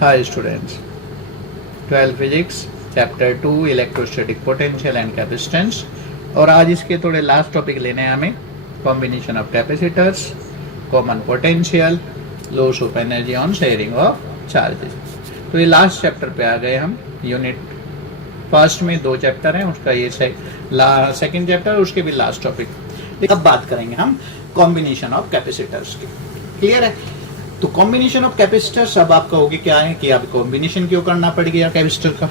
Hi students, 12 physics chapter 2 electrostatic potential and capacitance. और आज इसके थोड़े लास्ट टॉपिक लेने हैं हमें, combination of capacitors, common potential, loss of energy on sharing of charges. तो ये लास्ट चैप्टर पे आ गए हम। यूनिट फर्स्ट में 2 चैप्टर हैं, उसका ये सेकंड चैप्टर, उसके भी लास्ट टॉपिक। अब बात करेंगे हम कॉम्बिनेशन ऑफ कैपेसिटर्स की। क्लियर है? तो कॉम्बिनेशन ऑफ कैपेसिटर्स, अब आप कहोगे क्या है कि अब कॉम्बिनेशन क्यों करना पड़ गया कैपेसिटर का।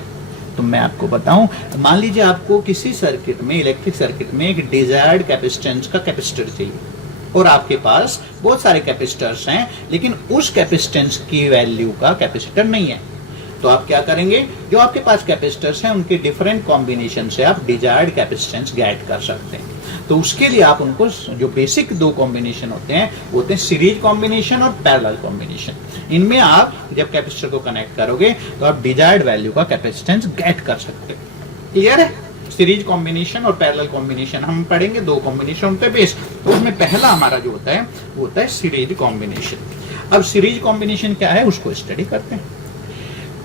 तो मैं आपको बताऊं, मान लीजिए आपको किसी सर्किट में, इलेक्ट्रिक सर्किट में एक डिजायर्ड कैपेसिटेंस का कैपेसिटर चाहिए और आपके पास बहुत सारे कैपेसिटर्स हैं, लेकिन उस कैपेसिटेंस की वैल्यू का कैपेसिटर नहीं है। तो आप क्या करेंगे, जो आपके पास कैपेसिटर्स हैं उनके डिफरेंट कॉम्बिनेशन से आप डिजायर्ड कैपेसिटेंस गेट कर सकते हैं। तो उसके लिए आप उनको, जो बेसिक 2 कॉम्बिनेशन होते हैं सीरीज कॉम्बिनेशन और पैरेलल कॉम्बिनेशन। इनमें आप जब कैपेसिटर को कनेक्ट करोगे तो आप डिजायर्ड वैल्यू का कैपेसिटेंस गेट कर सकते हैं। क्लियर है? सीरीज कॉम्बिनेशन और पैरेलल कॉम्बिनेशन हम पढ़ेंगे, 2 कॉम्बिनेशन होते हैं बेस। तो उसमें पहला हमारा जो होता है वो होता है सीरीज कॉम्बिनेशन। अब सीरीज कॉम्बिनेशन क्या है उसको स्टडी करते हैं।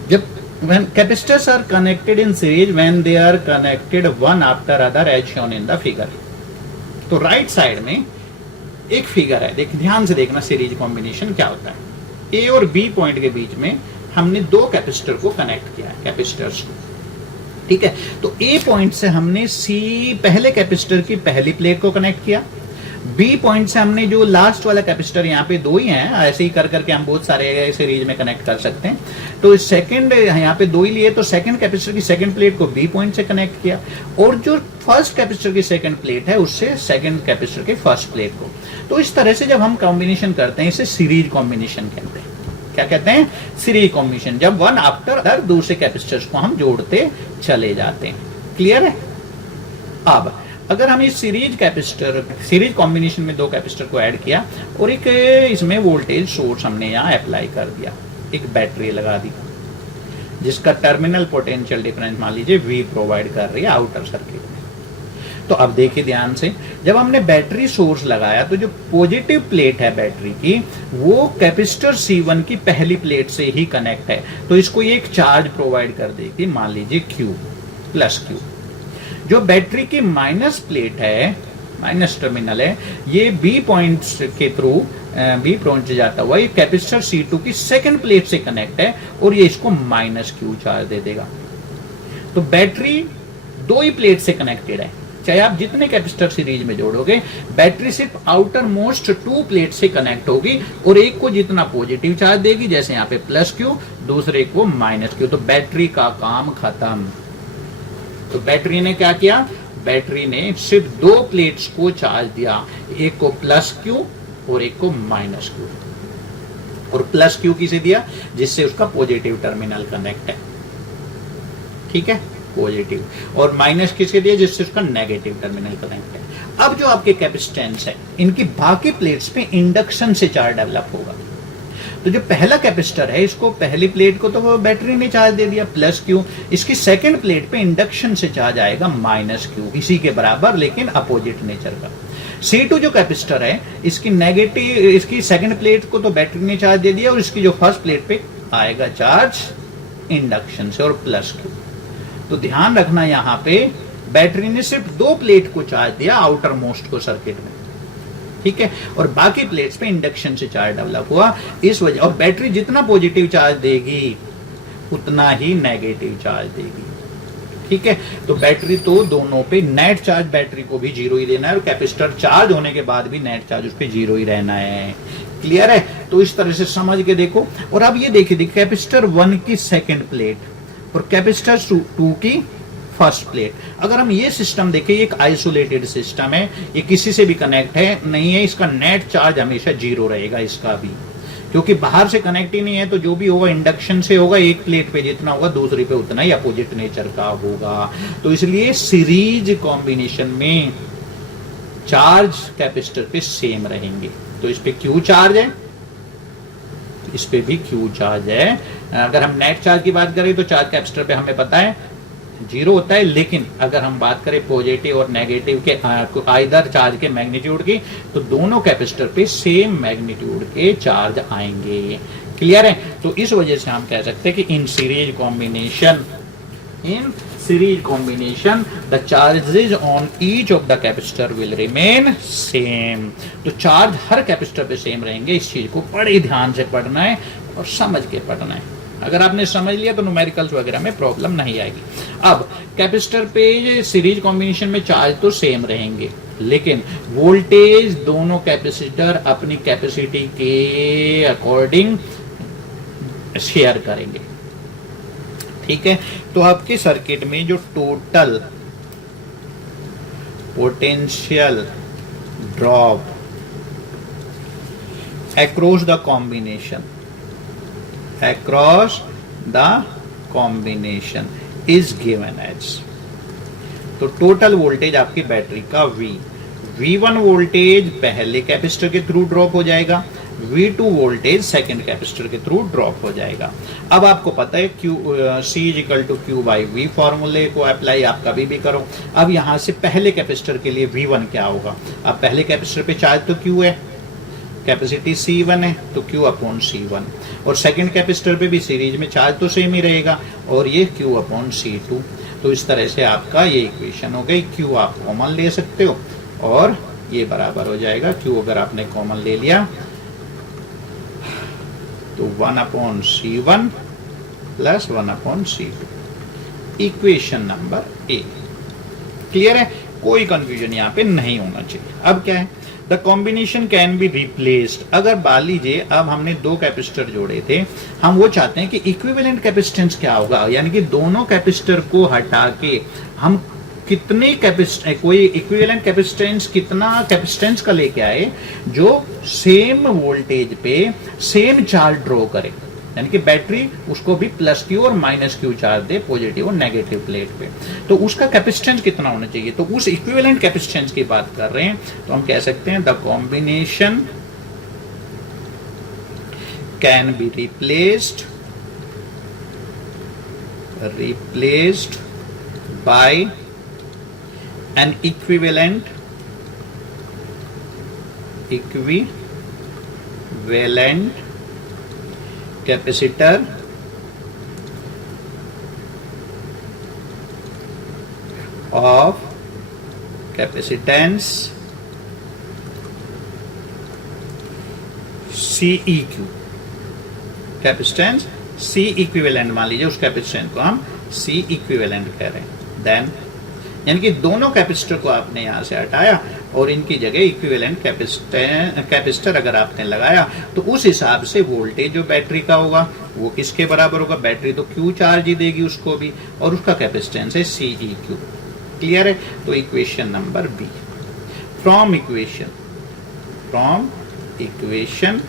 जब when capacitors are connected in series when they are connected one after other as shown in the figure। तो राइट साइड में एक फिगर है, ध्यान से देखना सीरीज कॉम्बिनेशन क्या होता है। ए और बी पॉइंट के बीच में हमने 2 कैपेसिटर को कनेक्ट किया है, कैपेसिटर्स को। ठीक है, तो ए पॉइंट से हमने पहले कैपेसिटर की पहली प्लेट को कनेक्ट किया। बी पॉइंट से हमने जो लास्ट वाला कैपेसिटर, यहाँ पे 2 ही हैं, ऐसे ही कर करके हम बहुत सारे सीरीज में कनेक्ट कर सकते हैं। तो सेकंड, यहाँ पे 2 ही लिए, तो सेकंड कैपेसिटर की सेकंड प्लेट को बी पॉइंट से कनेक्ट किया, और जो फर्स्ट कैपेसिटर की सेकंड प्लेट है उससे सेकंड कैपेसिटर की फर्स्ट प्लेट को। तो इस तरह से जब हम कॉम्बिनेशन करते हैं इसे सीरीज कॉम्बिनेशन कहते हैं। क्या कहते हैं? Series combination. जब वन आफ्टर अदर दूसरे कैपेसिटर्स को हम जोड़ते चले जाते हैं। क्लियर है? अब अगर हम इस सीरीज कॉम्बिनेशन में 2 कैपेसिटर को ऐड किया और एक इसमें वोल्टेज सोर्स हमने यहाँ अप्लाई कर दिया, एक बैटरी लगा दी जिसका टर्मिनल पोटेंशियल डिफरेंस मान लीजिए V प्रोवाइड कर रही है आउटर सर्किट में। तो अब देखिए ध्यान से, जब हमने बैटरी सोर्स लगाया तो जो पॉजिटिव प्लेट है बैटरी की वो कैपेसिटर C1 की पहली प्लेट से ही कनेक्ट है, तो इसको एक चार्ज प्रोवाइड कर देगी, मान लीजिए Q प्लस Q। जो बैटरी की माइनस प्लेट है, माइनस टर्मिनल है, ये बी पॉइंट के थ्रू बी पॉइंट से जाता हुआ ये कैपेसिटर C2 की सेकंड प्लेट से कनेक्ट है और ये इसको माइनस Q चार्ज दे देगा। तो बैटरी 2 ही प्लेट से कनेक्टेड है, चाहे आप जितने कैपेसिटर सीरीज में जोड़ोगे, बैटरी सिर्फ आउटर मोस्ट 2 प्लेट से कनेक्ट होगी और एक को जितना पॉजिटिव चार्ज देगी, जैसे यहाँ पे प्लस Q, दूसरे को माइनस Q। तो बैटरी का काम खत्म। तो बैटरी ने क्या किया? बैटरी ने सिर्फ 2 प्लेट्स को चार्ज दिया, एक को प्लस Q और एक को माइनस Q। और प्लस Q किसे दिया? जिससे उसका पॉजिटिव टर्मिनल कनेक्ट है। ठीक है, पॉजिटिव। और माइनस किसके दिया? जिससे उसका नेगेटिव टर्मिनल कनेक्ट है। अब जो आपके कैपेसिटेंस है, इनकी बाकी प्लेट्स पे इंडक्शन से चार्ज डेवलप होगा। तो जो पहला कैपेसिटर है, इसको पहली प्लेट को तो बैटरी ने चार्ज दे दिया प्लस Q, इसकी सेकंड प्लेट पे इंडक्शन से चार्ज आएगा माइनस Q, इसी के बराबर लेकिन अपोजिट नेचर का। C2 जो कैपेसिटर है, इसकी सेकंड प्लेट को तो बैटरी ने चार्ज दे दिया और इसकी जो फर्स्ट प्लेट पे आएगा चार्ज इंडक्शन से और प्लस Q। तो ध्यान रखना, यहाँ पे बैटरी ने सिर्फ 2 प्लेट को चार्ज दिया आउटर मोस्ट को सर्किट में, ठीक है, और बाकी प्लेट्स पे इंडक्शन से चार्ज डेवलप हुआ। इस वजह, और बैटरी जितना पॉजिटिव चार्ज देगी उतना ही नेगेटिव चार्ज देगी। ठीक है, तो बैटरी तो दोनों पे नेट चार्ज बैटरी को भी 0 ही देना है और कैपेसिटर चार्ज होने के बाद भी नेट चार्ज उस पे 0 ही रहना है। क्लियर है? तो इस तरह से समझ के देखो। और अब ये देखिए, कैपेसिटर 1 की सेकेंड प्लेट और कैपेसिटर 2 की फर्स्ट प्लेट। अगर हम ये सिस्टम देखें, एक आइसोलेटेड सिस्टम है, ये किसी से भी कनेक्ट है नहीं है, इसका नेट चार्ज हमेशा 0 रहेगा, इसका भी, क्योंकि बाहर से कनेक्ट ही नहीं है। तो जो भी होगा इंडक्शन से होगा, एक प्लेट पे जितना होगा दूसरी पे उतना ही अपोजिट नेचर का होगा। तो इसलिए सीरीज कॉम्बिनेशन में चार्ज कैपेसिटर पे सेम रहेंगे। तो इस पे Q चार्ज है, इस पे भी Q चार्ज है। अगर हम नेट चार्ज की बात करें तो चार्ज कैपेसिटर पे हमें पता है 0 होता है, लेकिन अगर हम बात करें पॉजिटिव और नेगेटिव के आइदर चार्ज के मैग्नीट्यूड की, तो दोनों कैपेसिटर पे सेम मैग्नीट्यूड के चार्ज आएंगे। क्लियर है? तो इस वजह से हम कह सकते हैं कि in series combination the charges on each of the capacitor will remain same। तो चार्ज हर कैपेसिटर पे सेम रहेंगे। इस चीज को बड़े ध्यान से पढ़ना है और समझ के पढ़ना है। अगर आपने समझ लिया तो न्यूमेरिकल्स वगैरह में प्रॉब्लम नहीं आएगी। अब कैपेसिटर पे सीरीज कॉम्बिनेशन में चार्ज तो सेम रहेंगे, लेकिन वोल्टेज दोनों कैपेसिटर अपनी कैपेसिटी के अकॉर्डिंग शेयर करेंगे। ठीक है, तो आपके सर्किट में जो total potential drop across the combination is given as, तो टोटल वोल्टेज आपकी बैटरी का V1 वोल्टेज पहले कैपेसिटर के थ्रू ड्रॉप हो जाएगा, V2 वोल्टेज सेकंड कैपेसिटर के थ्रू ड्रॉप हो जाएगा। अब आपको पता है C equal to Q by V फॉर्मूले को अप्लाई आप कभी भी करो। अब यहां से पहले कैपेसिटर के लिए V1 क्या होगा? अब पहले कैपेसिटर पे चार्ज तो Q है, कैपेसिटी C1 है, तो Q अपॉन C1, और सेकंड कैपेसिटर पे भी सीरीज में चार्ज तो सेम ही रहेगा और ये Q अपॉन C2। तो इस तरह से आपका ये इक्वेशन हो गई। Q आप कॉमन ले सकते हो और ये बराबर हो जाएगा Q अगर आपने कॉमन ले लिया तो 1 upon C1 plus 1 upon C2, equation number A. Clear है? कोई कंफ्यूजन यहाँ पे नहीं होना चाहिए। अब क्या है? The combination can be replaced. अगर मान लीजिए अब हमने दो कैपेसिटर जोड़े थे, हम वो चाहते हैं कि इक्विवेलेंट कैपेसिटेंस क्या होगा, यानी कि दोनों कैपेसिटर को हटा के हम कितने कैपेसिटेंस, कोई इक्विवेलेंट कैपेसिटेंस कितना कैपेसिटेंस का लेके आए जो सेम वोल्टेज पे सेम चार्ज ड्रॉ करे, यानी कि बैटरी उसको भी प्लस क्यू और माइनस क्यू चार्ज दे पॉजिटिव और नेगेटिव प्लेट पे। तो उसका कैपेसिटेंस कितना होना चाहिए? तो उस इक्विवेलेंट कैपेसिटेंस की बात कर रहे हैं, तो हम कह सकते हैं the combination can be replaced by an equivalent capacitor of capacitance CEQ, capacitance C equivalent मान लीजिए, उस कैपेसिटेंस को हम C इक्विवेलेंट कह रहे हैं। देन यानी कि दोनों कैपेसिटर को आपने यहां से हटाया और इनकी जगह इक्विवेलेंट कैपेसिटर अगर आपने लगाया, तो उस हिसाब से वोल्टेज जो बैटरी का होगा वो किसके बराबर होगा? बैटरी तो Q चार्ज ही देगी उसको भी, और उसका कैपेसिटेंस है CEQ। क्लियर है? तो equation number B, from equation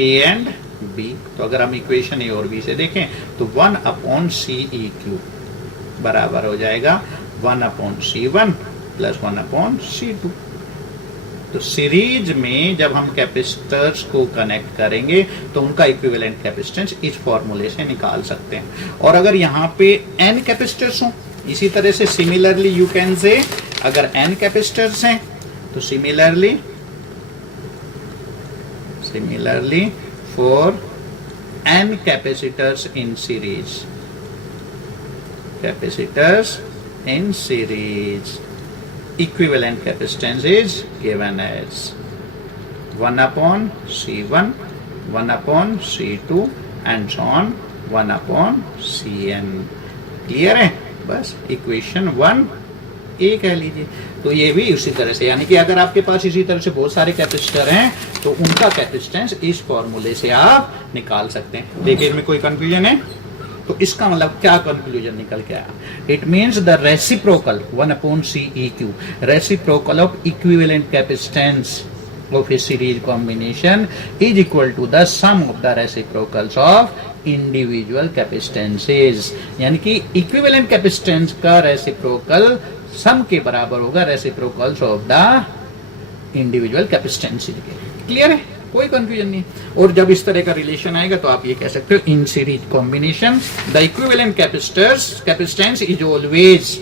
A and B. तो अगर हम इक्वेशन ए और बी से देखें तो 1 अपॉन CEQ बराबर हो जाएगा 1 upon C1 plus 1 upon C2। तो सीरीज में जब हम कैपेसिटर्स को कनेक्ट करेंगे तो उनका इक्विवेलेंट कैपेसिटेंस इस फॉर्मूले से निकाल सकते हैं। और अगर यहाँ पे n कैपेसिटर्स हो, इसी तरह से सिमिलरली यू कैन से, अगर n कैपेसिटर्स हैं तो similarly for n capacitors in series, in series, equivalent capacitance is given as 1 upon C1, 1 upon C2 and so on 1 upon Cn। Clear है? बस इक्वेशन 1 ए कह लीजिए। तो ये भी उसी तरह से, यानी कि अगर आपके पास इसी तरह से बहुत सारे कैपेसिटर हैं तो उनका कैपेसिटेंस इस फॉर्मूले से आप निकाल सकते हैं। देखिए इसमें कोई कंफ्यूजन है? तो इसका मतलब क्या कंक्लूजन निकल के आया? It means the reciprocal 1 upon CEQ, reciprocal of equivalent capacitance of a series combination is equal to the sum of the reciprocals of individual capacitances। यानी कि इक्विवेलेंट कैपेसिटेंस का रेसिप्रोकल सम के बराबर होगा रेसिप्रोकल्स ऑफ द इंडिविजुअल कैपेसिटेंसेस के। Clear है? कोई confusion नहीं। और जब इस तरह का रिलेशन आएगा तो आप ये कह सकते हो इन series combination the equivalent capacitance is always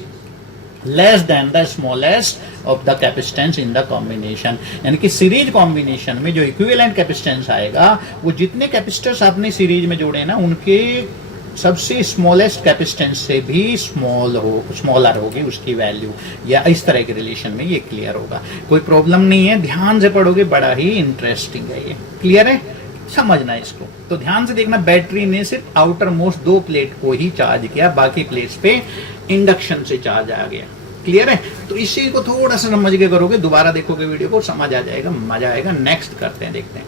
less than the smallest of the capacitance in the combination. यानी कि सीरीज कॉम्बिनेशन में जो इक्विवेलेंट कैपेसिटेंस आएगा वो जितने कैपेसिटर्स आपने सीरीज में जोड़े ना उनके सबसे स्मॉलेस्ट कैपेसिटेंस से भी स्मॉलर होगी उसकी वैल्यू, या इस तरह के रिलेशन में ये क्लियर होगा। कोई प्रॉब्लम नहीं है, ध्यान से पढ़ोगे, बड़ा ही इंटरेस्टिंग है ये। क्लियर है, समझना इसको। तो ध्यान से देखना, बैटरी ने सिर्फ आउटर मोस्ट 2 प्लेट को ही चार्ज किया, बाकी प्लेट्स पे इंडक्शन से चार्ज आ गया। क्लियर है, तो इसी को थोड़ा सा समझ के करोगे, दोबारा देखोगे वीडियो को, समझ आ जाएगा, मजा आएगा। नेक्स्ट करते हैं, देखते हैं।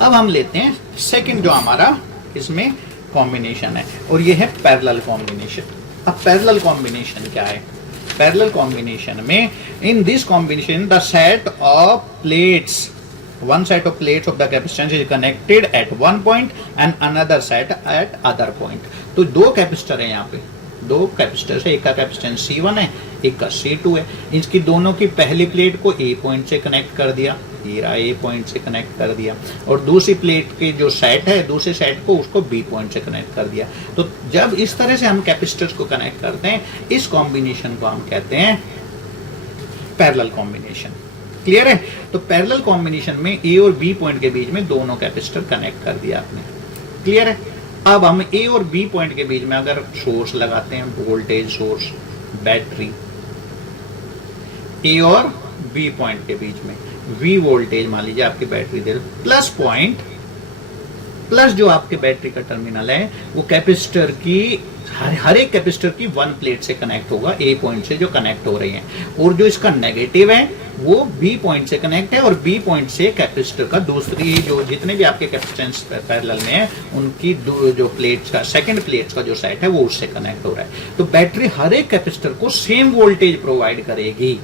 अब हम लेते हैं सेकंड जो हमारा इसमें कॉम्बिनेशन है, और ये है पैरेलल कॉम्बिनेशन। अब पैरेलल कॉम्बिनेशन क्या है? पैरेलल कॉम्बिनेशन में in this combination the set of plates, one set of plates of the capacitance is connected at one point and another set at other point। तो दो capacitor है, यहाँ पे दो कैपेसिटर है, एक का कैपेसिटेंस C1 है, एक का C2 है। इसकी दोनों की पहली प्लेट को A पॉइंट से कनेक्ट कर दिया, ये रहा A पॉइंट से कनेक्ट कर दिया, और दूसरी प्लेट के जो सेट है, दूसरे सेट को उसको B पॉइंट से कनेक्ट कर दिया। तो जब इस तरह से हम कैपेसिटर्स को कनेक्ट करते हैं, इस कॉम्बिनेशन को हम कहते हैं पैरेलल कॉम्बिनेशन। क्लियर है, तो पैरेलल कॉम्बिनेशन में ए और बी पॉइंट के बीच में दोनों कैपेसिटर कनेक्ट कर दिया आपने। क्लियर है, अब हम ए और बी पॉइंट के बीच में अगर सोर्स लगाते हैं, वोल्टेज सोर्स, बैटरी, ए और बी पॉइंट के बीच में वी वोल्टेज मान लीजिए आपकी बैटरी दे, प्लस पॉइंट, प्लस जो आपके बैटरी का टर्मिनल है वो कैपेसिटर की हर एक कैपेसिटर की 1 प्लेट से कनेक्ट होगा, ए पॉइंट से जो कनेक्ट हो रही है, और जो इसका नेगेटिव है वो बी पॉइंट से कनेक्ट है, और बी पॉइंट से कैपेसिटर का दूसरी जो जितने भी आपके कैपेसिटेंस पैरेलल में है उनकी जो प्लेट्स का सेकंड प्लेट्स का जो सेट है वो उससे कनेक्ट हो रहा है। तो बैटरी हर एक कैपेसिटर को सेम वोल्टेज प्रोवाइड करेगी,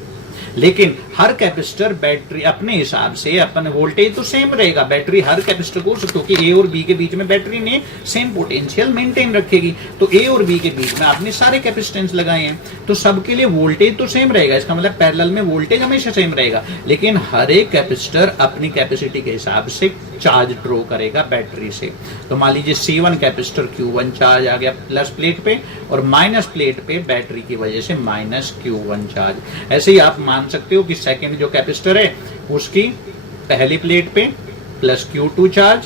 लेकिन हर कैपेसिटर बैटरी अपने हिसाब से, अपन वोल्टेज तो सेम रहेगा, बैटरी हर कैपेसिटर को, क्योंकि ए और बी के बीच में बैटरी ने सेम पोटेंशियल मेंटेन रखेगी, तो ए और बी के बीच में आपने सारे कैपेसिटेंस लगाए हैं, तो सबके लिए वोल्टेज तो सेम रहेगा। इसका मतलब पैरेलल में वोल्टेज हमेशा सेम रहेगा, लेकिन हर एक कैपेसिटर अपनी कैपेसिटी के हिसाब से चार्ज ड्रॉ करेगा बैटरी से। तो मान लीजिए C1 कैपेसिटर Q1 चार्ज आ गया प्लस प्लेट पे, और माइनस प्लेट पे बैटरी की वजह से माइनस Q1 चार्ज। ऐसे ही आप मान सकते हो कि सेकंड जो कैपेसिटर है उसकी पहली प्लेट पे प्लस Q2 चार्ज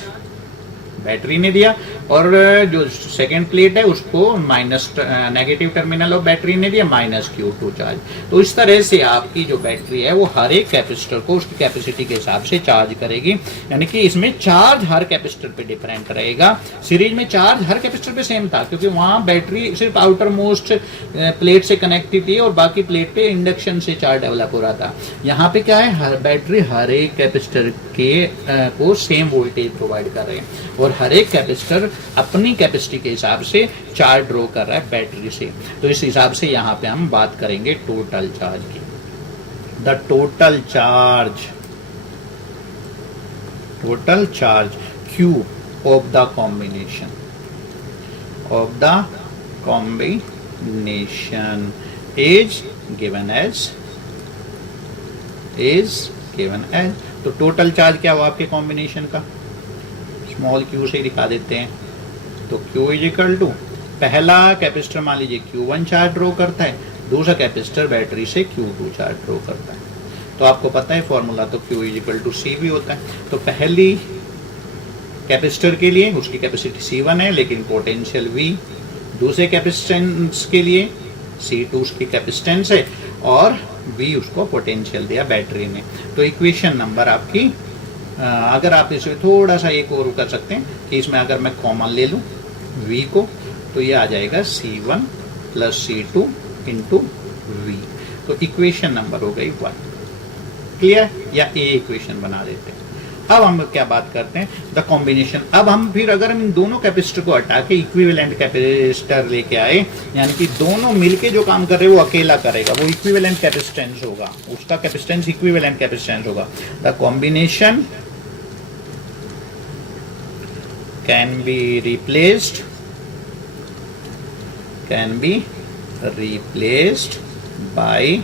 बैटरी ने दिया, और जो सेकंड प्लेट है उसको minus negative terminal of battery ने दिया, माइनस Q2 चार्ज। तो इस तरह से आपकी जो बैटरी है वो हर एक कैपेसिटर को उसकी कैपेसिटी के हिसाब से चार्ज करेगी, यानी कि इसमें चार्ज हर कैपेसिटर पे डिफरेंट रहेगा। सीरीज में चार्ज हर कैपेसिटर पे सेम था, क्योंकि वहां बैटरी सिर्फ आउटर मोस्ट प्लेट से कनेक्टेड थी और बाकी प्लेट पे इंडक्शन से चार्ज डेवलप हो रहा था। यहाँ पे क्या है, बैटरी हर एक कैपेसिटर के को सेम वोल्टेज प्रोवाइड कर रहे हैं, और हर एक कैपेसिटर अपनी कैपेसिटी के हिसाब से चार्ज ड्रॉ कर रहा है बैटरी से। तो इस हिसाब से यहाँ पे हम बात करेंगे टोटल चार्ज की। The total charge Q of the combination is given as तो टोटल चार्ज क्या हुआ आपके कॉम्बिनेशन का, स्मॉल q से दिखा देते हैं। तो Q इज इक्वल टू, पहला कैपेसिटर मान लीजिए Q1 चार्ज ड्रॉ करता है, दूसरा कैपेसिटर बैटरी से Q2 चार्ज ड्रॉ करता है। तो आपको पता है फॉर्मूला, तो Q is equal to C भी होता है। तो पहली कैपेसिटर के लिए उसकी कैपेसिटी C1 है लेकिन पोटेंशियल V, दूसरे कैपेसिटेंस के लिए C2 उसकी कैपेसिटेंस है और V उसको पोटेंशियल दिया बैटरी ने। तो इक्वेशन नंबर आपकी, अगर आप इसे थोड़ा सा एक और कर सकते हैं कि इसमें अगर मैं कॉमन ले लूँ V को, तो ये आ जाएगा C1 plus C2 into V। तो इक्वेशन नंबर हो गई 1। क्लियर, या ए इक्वेशन बना देते हैं। अब हम क्या बात करते हैं, द कॉम्बिनेशन। अब हम फिर अगर हम इन दोनों कैपेसिटर को हटा के इक्विवेलेंट कैपेसिटर लेके आए, यानी कि दोनों मिलके जो काम कर रहे हैं वो अकेला करेगा, वो इक्विवेलेंट कैपेसिटेंस होगा, उसका कैपेसिटेंस इक्विवेलेंट कैपेसिटेंस होगा। The combination can be replaced by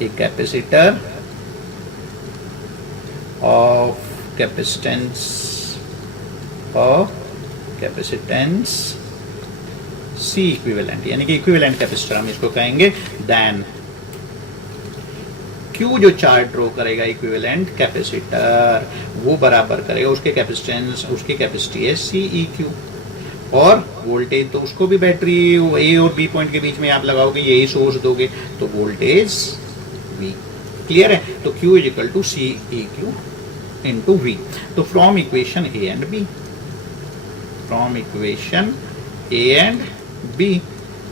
a capacitor of capacitance C equivalent, यानी कि इक्विवेलेंट कैपेसिटर हम इसको कहेंगे। देन Q जो चार्ट ड्रॉ करेगा इक्विवेलेंट कैपेसिटर, वो बराबर करेगा उसके कैपेसिटेंस, उसकी कैपेसिटी है CEQ। और वोल्टेज तो उसको भी बैटरी ए और बी पॉइंट के बीच में आप लगाओगे, यही सोर्स दोगे तो वोल्टेज V। क्लियर है? तो Q is equal to CEQ into V। तो from equation A and B, from equation A and B,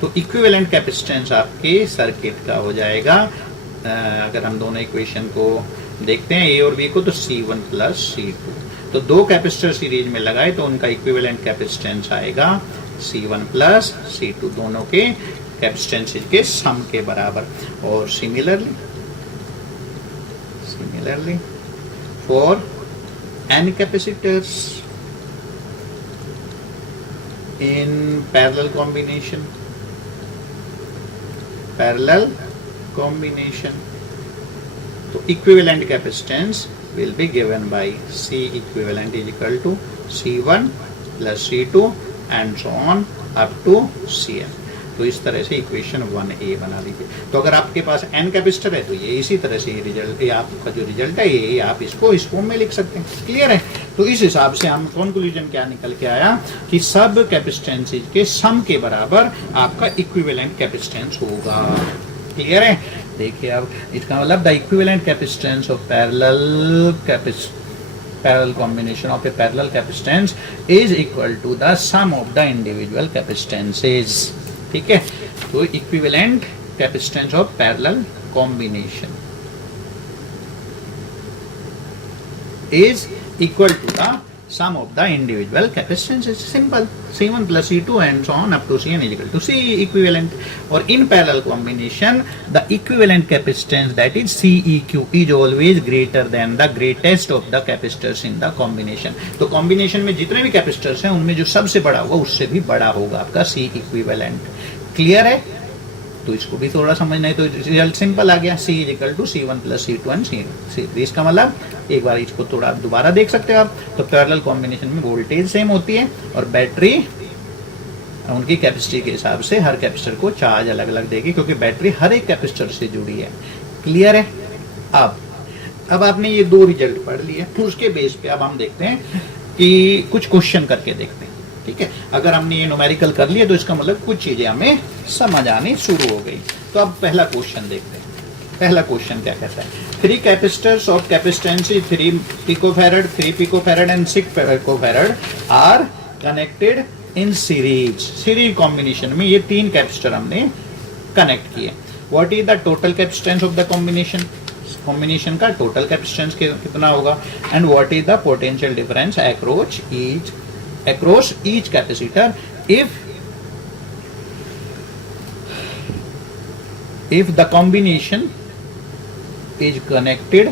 तो इक्विवेलेंट कैपेसिटेंस आपके सर्किट का हो जाएगा, अगर हम दोनों इक्वेशन को देखते हैं ए और बी को, तो C1 प्लस C2। तो दो कैपेसिटर सीरीज में लगाए तो उनका इक्विवेलेंट कैपेसिटेंस आएगा C1 प्लस C2, दोनों के कैपेसिटेंस के सम के बराबर। और similarly for n capacitors in parallel combination, तो equivalent capacitance will be given by C equivalent is equal to C1 plus C2 and so on up to Cn। तो इस तरह से इक्वेशन 1a बना लीजिए। तो अगर आपके पास n कैपेसिटर है तो ये इसी तरह से रिजल्ट, ये आपका जो रिजल्ट है ये आप इसको इस फॉर्म में लिख सकते हैं। क्लियर है? तो इस हिसाब से हम कंक्लूजन क्या निकल के आया कि सब कैपेसिटेंसेज के सम के बराबर आपका इक्विवेलेंट कैपेसिटेंस होगा। क्लियर है? देखिए अब इसका मतलब the equivalent capacitance of parallel combination of a parallel capacitance is equal to the sum of the individual capacitances। ठीक है? तो equivalent capacitance of parallel combination is equal to the sum of the individual capacitance is simple, C1 plus C2 and so on up to Cn is equal to C equivalent। और in parallel combination the equivalent capacitance that is CEQ is always greater than the greatest of the capacitors in the combination। तो combination में जितने भी capacitors हैं उनमें जो सबसे बड़ा होगा उससे भी बड़ा होगा आपका C equivalent। क्लियर है? तो इसको भी थोड़ा समझना है, तो रिजल्ट सिंपल आ गया, C is equal to C1 plus C2 and C3। इसका मतलब एक बार इसको थोड़ा दोबारा देख सकते हो आप। तो पैरेलल कॉम्बिनेशन में वोल्टेज सेम होती है और बैटरी उनकी कैपेसिटी के हिसाब से हर कैपेसिटर को चार्ज अलग अलग देगी, क्योंकि बैटरी हर एक कैपेसिटर से जुड़ी है। क्लियर है? अब आपने ये दो रिजल्ट पढ़ लिए, उसके बेस पे अब हम देखते हैं कि कुछ क्वेश्चन करके देखते हैं। ठीक है? अगर हमने ये न्यूमेरिकल कर लिया तो इसका मतलब कुछ चीजें हमें समझ आनी शुरू हो गई। तो अब पहला क्वेश्चन देखते हैं। पहला क्वेश्चन क्या कहता है? 3 capacitors of capacitance 3 picofarad, 3 picofarad and 6 picofarad are connected in series combination में ये 3 कैपेसिटर हमने कनेक्ट किए। What is the total capacitance of the combination का टोटल कैपेसिटेंस कितना होगा? And what is the potential difference across each capacitor if the combination is connected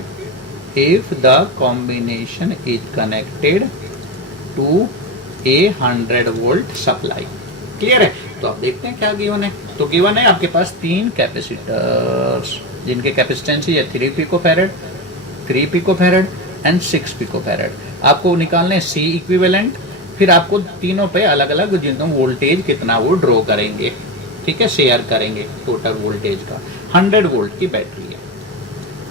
to a 100 volt supply। Clear है? तो आप देखते हैं क्या गिवन है। तो गिवन है आपके पास 3 कैपेसिटर्स जिनके कैपेसिटेंस है 3 पिकोफैरड, 3 पिकोफैरड एंड 6 पिकोफैरड। आपको निकालने C इक्विवेलेंट, फिर आपको तीनों पे अलग अलग जिनको वोल्टेज कितना वो ड्रॉ करेंगे। ठीक है? शेयर करेंगे टोटल वोल्टेज का। 100 वोल्ट की बैटरी है।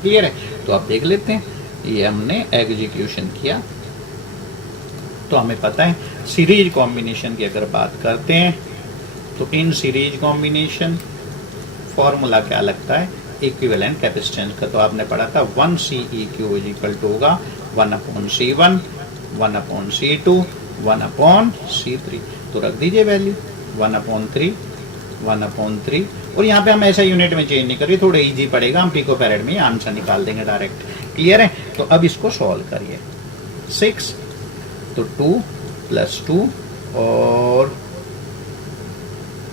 क्लियर है? तो आप देख लेते हैं, ये हमने एग्जीक्यूशन किया तो हमें पता है सीरीज कॉम्बिनेशन की अगर बात करते हैं तो इन सीरीज कॉम्बिनेशन फॉर्मूला क्या लगता है इक्विवेलेंट कैपेसिटेंस का? तो आपने पढ़ा था 1 CEQ इज इक्वल टू होगा 1/C1, 1/C2, 1/C3। तो रख दीजिए वैल्यू 1/3, 1/3। और यहाँ पे हम ऐसा यूनिट में चेंज नहीं करिए, थोड़ा इजी पड़ेगा, हम पिकोफैरड में आंसर निकाल देंगे डायरेक्ट। क्लियर है? तो अब इसको सॉल्व करिए। 6 तो 2 + 2 और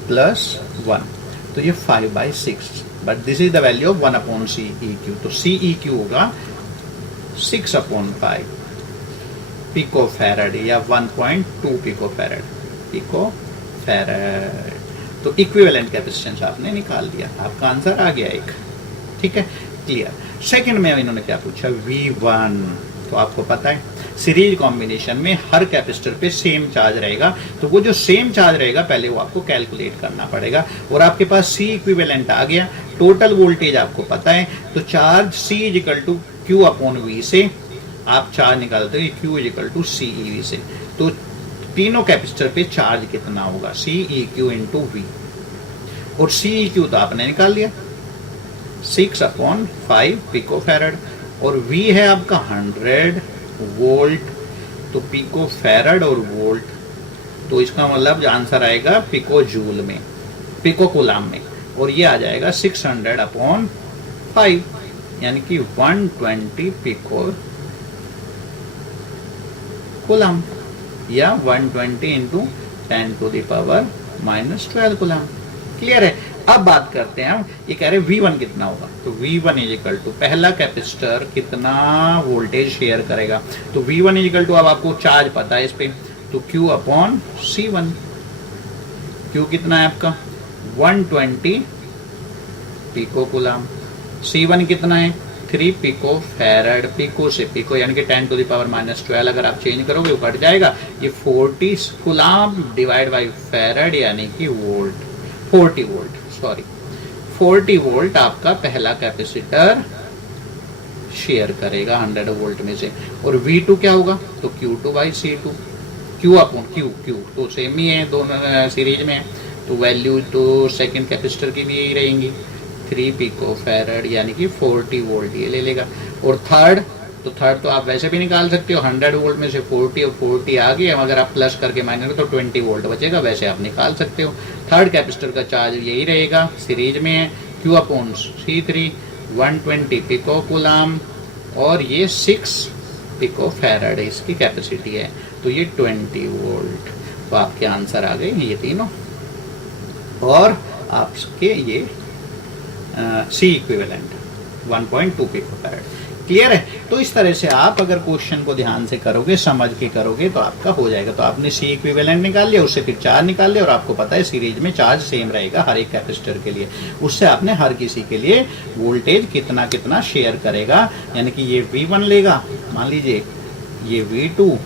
+1 तो ये 5/6, but this is the value of 1/CEQ। तो CEQ होगा 6/5 पिकोफैरड या 1.2 पिकोफैरड। तो इक्विवेलेंट कैपेसिटेंस आपने निकाल दिया, आपका आंसर आ गया एक। ठीक है? क्लियर। सेकंड में इन्होंने क्या पूछा? V1 तो आपको पता है सीरीज कॉम्बिनेशन में हर कैपेसिटर पे सेम चार्ज रहेगा, तो वो जो सेम चार्ज रहेगा पहले वो आपको कैलकुलेट करना पड़ेगा। और आपके पास C इक्विवेलेंट आ गया, टोटल वोल्टेज आपको पता है, तो charge C equal to Q upon V से आप चार्ज निकालते हो Q इक्वल टू CEV से। तो तीनों कैपेसिटर पे चार्ज कितना होगा, CEQ इंटू V। और CEQ तो आपने निकाल लिया 6/5 पिको फैरड, और V है आपका 100 वोल्ट, तो पिको फैरड और वोल्ट, तो इसका मतलब आंसर आएगा पिको जूल में, पिको कूलाम में, और ये आ जाएगा 600/5 यानी कि 120 पिको कूलाम, या 120 इंटू 10⁻⁻12 कूलाम। क्लियर है। अब बात करते हैं हम, ये कह रहे V1 कितना होगा, तो V1 इक्वल टू पहला कैपेसिटर कितना वोल्टेज शेयर करेगा, तो V1 इक्वल टू, अब आपको चार्ज पता है इस पे, तो Q अपॉन C1। Q कितना है आपका 120 पिको कूलाम, C1 कितना है 3 पिको फैरड, पिको से पिको यानी कि 10⁻⁻12 अगर आप चेंज करोगे वो कट जाएगा, ये 40 कूलाम डिवाइड बाई फैरड यानी कि वोल्ट, 40 वोल्ट, सॉरी 40 वोल्ट आपका पहला कैपेसिटर शेयर करेगा 100 वोल्ट में से। और V2 क्या होगा, तो Q2/C2, Q अपॉन Q तो सेम ही है, दोनों सीरीज में है, तो वैल्यू तो सेकंड कैपेसिटर की भी यही रहेंगी 3 पिको फैरड यानी कि 40 वोल्ट ये ले लेगा। और थर्ड तो आप वैसे भी निकाल सकते हो, 100 वोल्ट में से 40 और 40 आ गए, अगर आप प्लस करके माइनस तो 20 वोल्ट बचेगा, वैसे आप निकाल सकते हो। थर्ड कैपेसिटर का चार्ज यही रहेगा, सीरीज में है, Q upon C3 120 pico coulomb, और ये 6 पिको फैरड इसकी कैपेसिटी है, तो ये 20 वोल्ट। तो आपके आंसर आ गए ये तीनों, और आपके ये C equivalent 1.2 pico farad. Clear है। तो इस तरह से आप अगर क्वेश्चन को ध्यान से करोगे, समझ के करोगे, तो आपका हो जाएगा। तो आपने C इक्विवेलेंट निकाल लिया, उससे फिर चार्ज निकाल लिया, और आपको पता है सीरीज में चार्ज सेम रहेगा हर एक कैपेसिटर के लिए, उससे आपने हर किसी के लिए वोल्टेज कितना कितना शेयर करेगा, यानी कि ये V1 लेगा, मान लीजिए ये V2,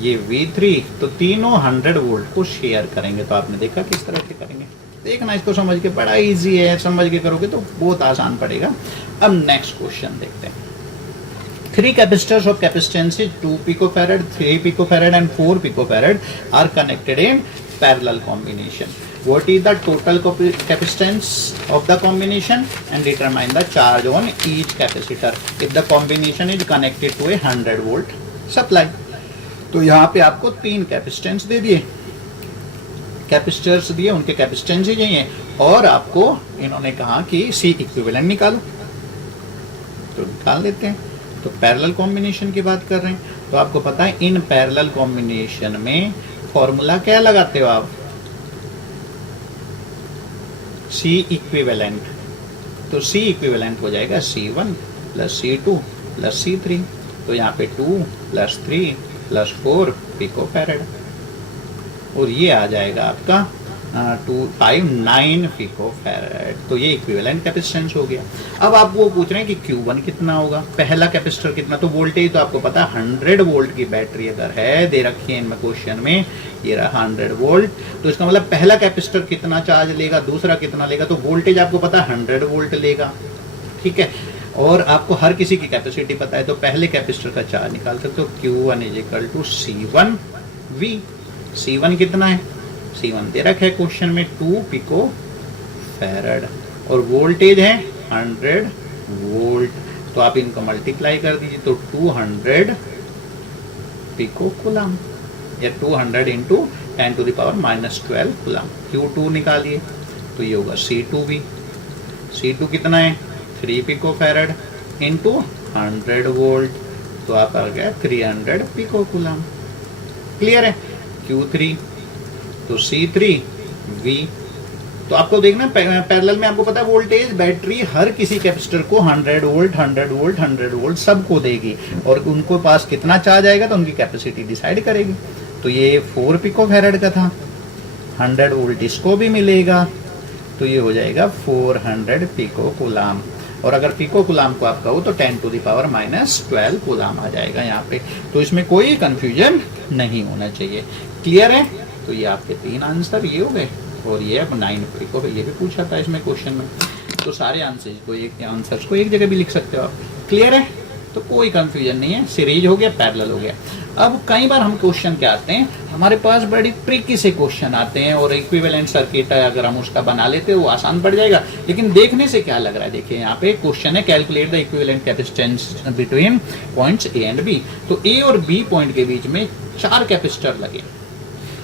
ये V3, तो तीनों 100 वोल्ट को शेयर करेंगे। तो आपने देखा किस तरह से करेंगे, देखना इसको समझ के, बड़ा इजी है, समझ के करोगे तो बहुत आसान पड़ेगा। अब नेक्स्ट क्वेश्चन देखते हैं। 3 capacitors of capacitance 2 picofarad, 3 picofarad and 4 picofarad are connected in parallel combination. What is the total capacitance of the combination and determine the charge on each capacitor if the combination is connected to a 100 volt supply. तो यहाँ पे आपको 3 capacitance दे दिए, capacitors दिए, उनके capacitance ही चाहिए, और आपको इन्होंने कहा कि C इक्विवेलेंट निकालो, तो निकाल देते हैं। तो पैरेलल कॉम्बिनेशन की बात कर रहे हैं, तो आपको पता है इन पैरेलल कॉम्बिनेशन में फॉर्मूला क्या लगाते हो आप, C इक्विवेलेंट, तो C इक्विवेलेंट हो जाएगा C1 plus C2 plus C3, तो यहाँ पे 2 प्लस 3 प्लस 4 पिको फैरड, और ये आ जाएगा आपका 259 पिको फैरड। तो ये इक्विवेलेंट कैपेसिटेंस हो गया। अब आप वो पूछ रहे हैं कि Q1 कितना होगा, पहला कैपेसिटर कितना, तो वोल्टेज तो आपको पता है 100 वोल्ट की बैटरी अगर है, दे रखी है इनमें क्वेश्चन में, ये रहा 100 वोल्ट, तो इसका मतलब पहला कैपेसिटर कितना चार्ज लेगा, दूसरा कितना लेगा, तो वोल्टेज आपको पता है 100 वोल्ट लेगा, ठीक है। और आपको हर किसी की कैपेसिटी पता है, तो पहले कैपेसिटर का चार्ज निकाल सकते हो, Q1 = C1V। C1 कितना है, C1 दे रखा है क्वेश्चन में 2 पिको फैरड, और वोल्टेज है 100 वोल्ट, तो आप इनको मल्टीप्लाई कर दीजिए, तो 200 पिको कूलाम, या 200 इंटू 10⁻⁻12 कूलाम। Q2 निकालिए, तो ये होगा C2V। C2 कितना है 3 पिको फैरड इंटू 100 वोल्ट, तो आप आ गया 300 पिको कूलाम। क्लियर है। Q3 तो C3V। तो आपको देखना पैरेलल में आपको पता है वोल्टेज बैटरी हर किसी कैपेसिटर को 100 वोल्ट 100 वोल्ट 100 वोल्ट सबको देगी, और उनको पास कितना चार्ज आएगा तो उनकी कैपेसिटी डिसाइड करेगी। तो ये 4 पिको फैरड का था, 100 वोल्ट इसको भी मिलेगा, तो ये हो जाएगा 400 पिको कूलाम। और अगर पिको कूलाम को आप कहो तो 10⁻⁻12 कूलाम आ जाएगा यहाँ पे। तो इसमें कोई कंफ्यूजन नहीं होना चाहिए। क्लियर है? तो ये आपके 3 आंसर ये हो गए, और ये अब 9 पिको, ये भी पूछा था इसमें क्वेश्चन में, तो सारे आंसर्स को एक जगह भी लिख सकते हो आप। क्लियर है? तो कोई कंफ्यूजन नहीं है, सीरीज हो गया, पैरेलल हो गया। अब कई बार हम क्वेश्चन क्या आते हैं, हमारे पास बड़ी ट्रिकी से क्वेश्चन आते हैं, और इक्विवेलेंट सर्किट अगर हम उसका बना लेते हैं वो आसान पड़ जाएगा, लेकिन देखने से क्या लग रहा है, देखिए यहाँ पे क्वेश्चन है calculate the equivalent capacitance between points A and B. तो ए और बी पॉइंट के बीच में 4 कैपेसिटर लगे,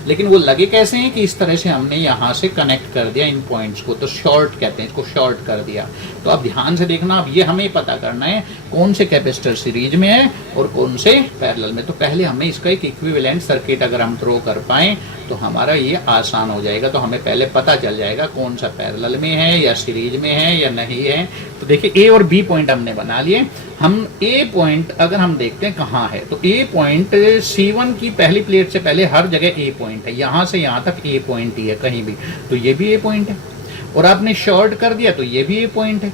लेकिन वो लगे कैसे हैं कि इस तरह से हमने यहाँ से कनेक्ट कर दिया इन पॉइंट्स को, तो शॉर्ट कहते हैं इसको, शॉर्ट कर दिया। तो अब ध्यान से देखना, अब ये हमें पता करना है कौन से कैपेसिटर सीरीज में है और कौन से पैरेलल में। तो पहले हमें इसका एक इक्विवेलेंट सर्किट अगर हम ड्रॉ कर पाए तो हमारा ये आसान हो जाएगा। तो हमें पहले पता चल जाएगा कौन सा पैरेलल में है या सीरीज में है या नहीं है। तो देखिए ए और बी पॉइंट हमने बना लिए। हम ए पॉइंट अगर हम देखते हैं कहाँ है, तो ए पॉइंट C1 की पहली प्लेट से पहले हर जगह ए पॉइंट है, यहां से यहां तक ए पॉइंट ही है कहीं भी, तो ये भी ए पॉइंट है। और आपने शॉर्ट कर दिया तो ये भी ए पॉइंट है।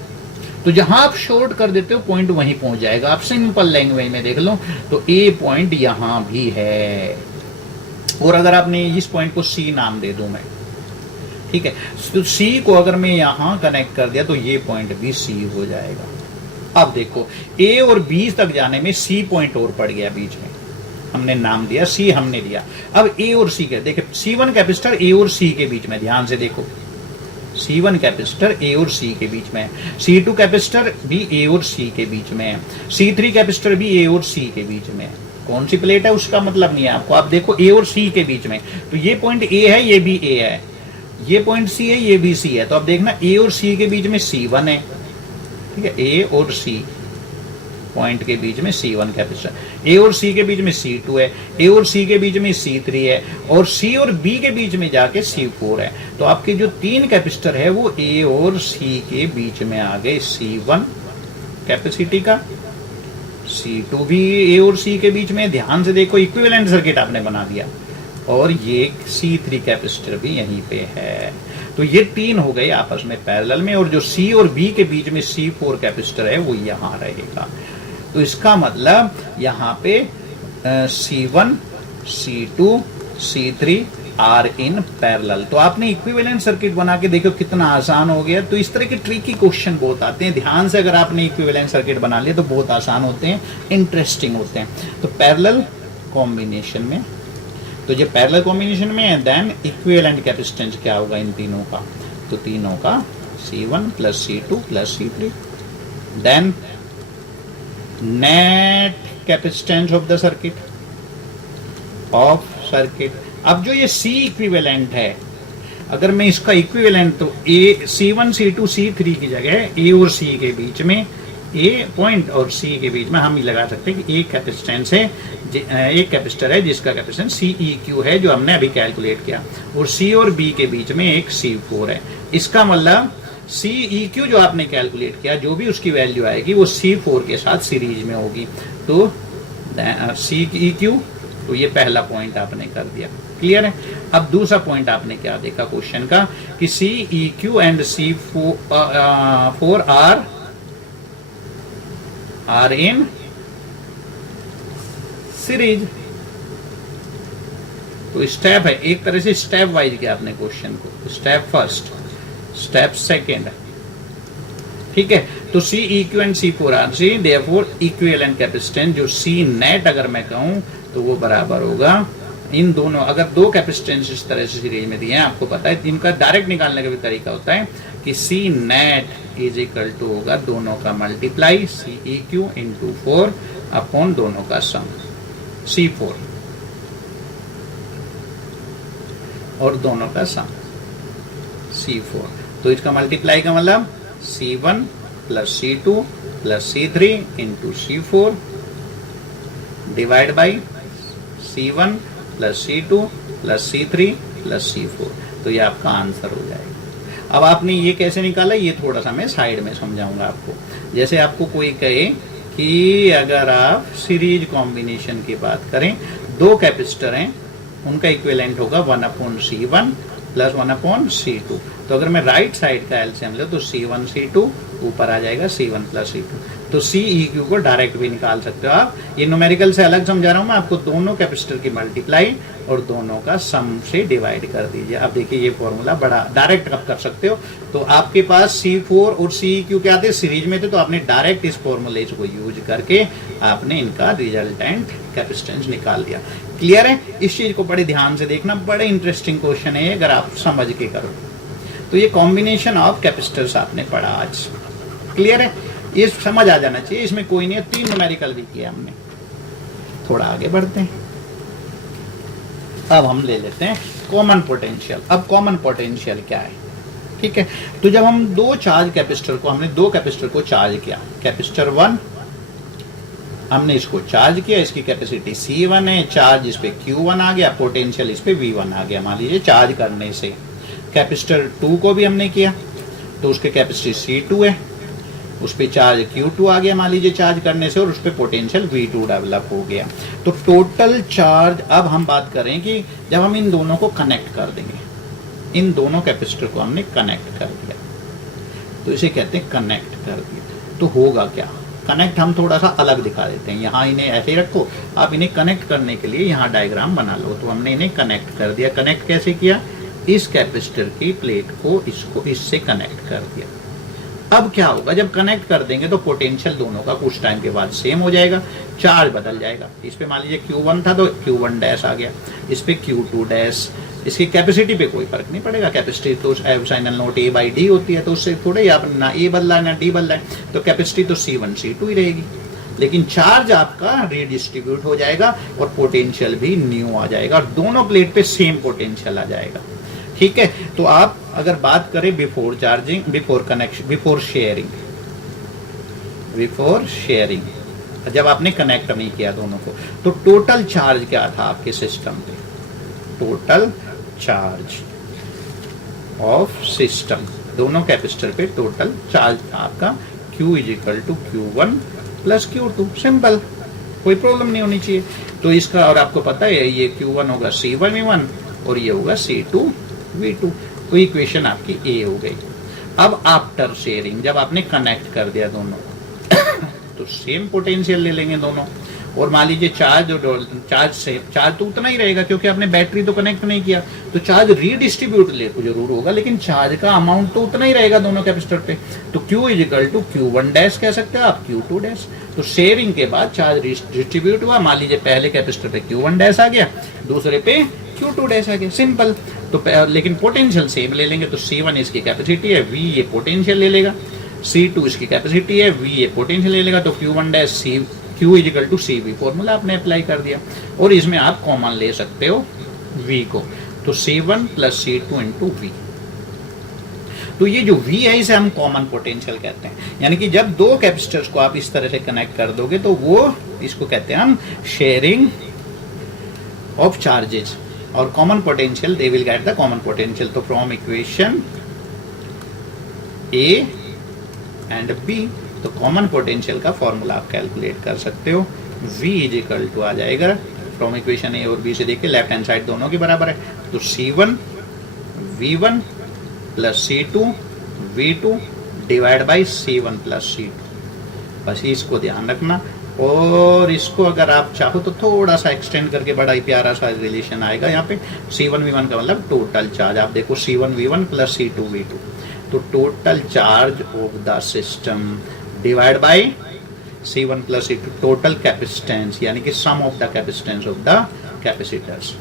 तो जहां आप शॉर्ट कर देते हो पॉइंट वहीं पहुंच जाएगा। आप सिंपल लैंग्वेज में देख लो तो ए पॉइंट यहां भी है। और अगर आपने इस पॉइंट को सी नाम दे दूं मैं, ठीक है, तो सी को अगर मैं यहां कनेक्ट कर दिया तो ये पॉइंट भी सी हो जाएगा। अब देखो ए और बी तक जाने में सी पॉइंट और पड़ गया बीच में, हमने नाम दिया सी, हमने दिया। अब ए और सी के देखिए C1 कैपेसिटर ए और सी के बीच में, ध्यान से देखो C1 कैपेसिटर ए और सी के बीच में, C2 कैपेसिटर भी ए और सी के बीच में, C3 कैपेसिटर भी ए और सी के बीच में। कौन सी प्लेट है उसका मतलब नहीं है आपको, आप देखो ए और सी के बीच में, तो ये पॉइंट ए है, ये भी ए है, ये पॉइंट सी है, ये भी सी है। तो आप देखना ए और सी के बीच में C1 है, ठीक है, ए और सी पॉइंट के बीच में C1 कैपेसिटर, ए और सी के बीच में C2 है, ए और सी के बीच में C3 है, और C और B के बीच में जाके C4 है। तो आपके जो 3 कैपेसिटर है वो ए और सी के बीच में आ गए, C1 कैपेसिटी का, C2 भी ए और सी के बीच में। ध्यान से देखो इक्विवेलेंट सर्किट आपने बना दिया, और ये C3 कैपेसिटर भी यहीं पे है। तो ये 3 हो गए आपस में पैरेलल में, और जो C और B के बीच में C4 कैपेसिटर है वो यहां रहेगा। तो इसका मतलब यहाँ पे C1, C2, C3 are in parallel. तो आपने इक्विवेलेंट सर्किट बना के देखो कितना आसान हो गया। तो इस तरह के ट्रिकी क्वेश्चन बहुत आते हैं, ध्यान से अगर आपने इक्विवेलेंट सर्किट बना लिया तो बहुत आसान होते हैं, इंटरेस्टिंग होते हैं। तो पैरेलल कॉम्बिनेशन में, तो ये पैरेलल कॉम्बिनेशन में है, देन इक्विवेलेंट कैपेसिटेंस क्या होगा इन तीनों का, तो तीनों का C1 plus C2 plus C3, then net capacitance of the circuit, of circuit. अब जो ये C इक्विवेलेंट है, अगर मैं इसका इक्विवेलेंट, तो ए C1 C2 C3 की जगह ए और सी के बीच में, ए पॉइंट और सी के बीच में हम ये लगा सकते हैं कि एक कैपेसिटेंस है, एक कैपेसिटर है जिसका कैपेसिटेंस CEQ है जो हमने अभी कैलकुलेट किया, और C और B के बीच में एक C4 है। इसका मतलब CEQ जो आपने कैलकुलेट किया, जो भी उसकी वैल्यू आएगी वो C4 के साथ सीरीज में होगी। तो CEQ, तो ये पहला पॉइंट आपने कर दिया, क्लियर है। अब दूसरा पॉइंट आपने क्या देखा क्वेश्चन का, कि CEQ and C4 are in series. तो स्टेप है, एक तरह से स्टेप वाइज किया आपने क्वेश्चन को, स्टेप फर्स्ट, स्टेप सेकेंड, ठीक है। तो CEQ and C4 are C, therefore equivalent capacitance जो C नेट अगर मैं कहूं तो वो बराबर होगा इन दोनों। अगर दो कैपेसिटेंस इस तरह से सीरीज में दिए हैं, आपको पता है इनका डायरेक्ट निकालने का भी तरीका होता है कि C net is equal to होगा दोनों का मल्टीप्लाई CEQ इंटू 4 अपॉन दोनों का सम C4, और दोनों का सम C4। तो इसका मल्टीप्लाई का मतलब C1 plus C2 plus C3 into C4 divide by C1 plus C2 plus C3 plus C4। तो ये आपका आंसर हो जाएगा। अब आपने ये कैसे निकाला, ये थोड़ा सा मैं साइड में समझाऊंगा आपको। जैसे आपको कोई कहे कि अगर आप सीरीज कॉम्बिनेशन की बात करें, दो कैपेसिटर हैं, उनका इक्विवेलेंट होगा 1/C1 प्लस 1/C2। तो अगर मैं राइट साइड का एलसीएम ले तो C1 C2 ऊपर आ जाएगा C1 प्लस C2। तो CEQ को डायरेक्ट भी निकाल सकते हो आप। ये न्यूमेरिकल से अलग समझा रहा हूँ मैं आपको, दोनों कैपेसिटर की मल्टीप्लाई और दोनों का सम से डिवाइड कर दीजिए। अब देखिए ये फॉर्मूला बड़ा डायरेक्ट आप कर सकते हो। तो आपके पास C4 और CEQ क्या थे, सीरीज में थे, तो आपने डायरेक्ट इस फॉर्मूले को यूज करके आपने इनका रिजल्टेंट कैपेसिटेंस निकाल दिया। क्लियर है? इस चीज को बड़े ध्यान से देखना, बड़े इंटरेस्टिंग क्वेश्चन है अगर आप समझ के करो। तो ये कॉम्बिनेशन ऑफ कैपेसिटर्स आपने पढ़ा आज। क्लियर है? ये समझ आ जाना चाहिए, इसमें कोई नहीं है। 3 न्यूमेरिकल भी किया हमने। थोड़ा आगे बढ़ते हैं। अब हम ले लेते हैं कॉमन पोटेंशियल। अब कॉमन पोटेंशियल क्या है? ठीक है, तो जब हम दो चार्ज कैपेसिटर को, हमने दो कैपेसिटर को चार्ज किया, कैपेसिटर 1 हमने इसको चार्ज किया, इसकी कैपेसिटी C1 है, चार्ज इस पे Q1 आ गया, पोटेंशियल इस पे V1 आ गया। मान लीजिए चार्ज करने से कैपेसिटर 2 को भी हमने किया, तो उसके कैपेसिटी C2 है, उस पे चार्ज Q2 आ गया मान लीजिए चार्ज करने से, और उस पे पोटेंशियल V2 डेवलप हो गया। तो टोटल चार्ज, अब हम बात करें कि जब हम इन दोनों को कनेक्ट कर देंगे, इन दोनों कैपेसिटर को हमने कनेक्ट कर दिया, तो इसे कहते हैं कनेक्ट कर दिया। तो होगा क्या? कनेक्ट हम थोड़ा सा अलग दिखा देते हैं। यहाँ इन्हें ऐसे ही रखो, आप इन्हें कनेक्ट करने के लिए यहाँ डायग्राम बना लो। तो हमने इन्हें कनेक्ट कर दिया। कनेक्ट कैसे किया? इस कैपेसिटर की प्लेट को इसको इससे कनेक्ट कर दिया। अब क्या होगा? जब कनेक्ट कर देंगे तो पोटेंशियल दोनों का कुछ टाइम के बाद सेम हो जाएगा, चार्ज बदल जाएगा। इस पे मान लीजिए Q1 था तो Q1 डैश आ गया, इस पे Q2 डैश। इसकी कैपेसिटी पे कोई फर्क नहीं पड़ेगा, कैपेसिटी तो साइनल नोट A/D होती है, तो उससे थोड़े ही आप ना A बदला है ना D बदला है, तो कैपेसिटी तो C1 C2 ही रहेगी। लेकिन चार्ज आपका रीडिस्ट्रीब्यूट हो जाएगा और पोटेंशियल भी न्यू आ जाएगा, और दोनों प्लेट पे सेम पोटेंशियल आ जाएगा। ठीक है, तो आप अगर बात करें before charging, before connection, before sharing, जब आपने कनेक्ट नहीं किया दोनों को, तो टोटल चार्ज क्या था आपके सिस्टम पे? टोटल चार्ज ऑफ सिस्टम, दोनों कैपेसिटर पे टोटल चार्ज था आपका Q = Q1 + Q2। सिंपल, कोई प्रॉब्लम नहीं होनी चाहिए। तो इसका, और आपको पता है ये Q1 होगा C1 V1 और ये होगा C2 V2। तो इक्वेशन आपकी A हो गई। अब आफ्टर शेयरिंग, जब आपने कनेक्ट कर दिया दोनों तो सेम पोटेंशियल ले लेंगे दोनों, और मान लीजिए चार्ज तो उतना ही रहेगा क्योंकि आपने बैटरी तो कनेक्ट नहीं किया, तो चार्ज रीडिस्ट्रीब्यूट जरूर होगा, लेकिन चार्ज का अमाउंट तो उतना ही रहेगा दोनों कैपेसिटर पे। तो Q = Q1 डैश कह सकते हैं आप, Q2 डैश। तो शेयरिंग के बाद चार्ज डिस्ट्रीब्यूट हुआ, मान लीजिए पहले कैपेसिटर पे Q1 डैश आ गया, दूसरे पे Q2 डैश आ गया। सिंपल। तो लेकिन पोटेंशियल सेम ले लेंगे, तो C1 इसकी कैपेसिटी है, V ये पोटेंशियल ले लेगा, C2 इसकी कैपेसिटी है, V ये पोटेंशियल ले लेगा, तो Q1 dash Q = CV formula आपने अप्लाई कर दिया, और इसमें आप कॉमन ले सकते हो V को, तो C1 + C2 × V। तो ये जो V है इसे हम कॉमन पोटेंशियल कहते हैं। यानी कि जब दो कैपेसिटर्स को आप इस तरह से कनेक्ट कर दोगे तो वो, इसको कहते हैं हम शेयरिंग ऑफ चार्जेस, और common potential they will get the common potential. तो from equation A and B, तो कॉमन पोटेंशियल का फॉर्मूला आप कैलकुलेट कर सकते हो। V = आ जाएगा फ्रॉम इक्वेशन A और B से देखिए, लेफ्ट हैंड साइड दोनों के बराबर है, तो C1 V1 + C2 V2 / C1 + C2। बस इसको ध्यान रखना, और इसको अगर आप चाहो तो थोड़ा सा एक्सटेंड करके बड़ा ही प्यारा सा रिलेशन आएगा यहाँ पे। C1 V1 का मतलब टोटल चार्ज, आप देखो C1 V1 + C2 V2, तो total charge of the system divide by C1 + C2 total capacitance, यानी कि sum of the capacitance of the capacitors.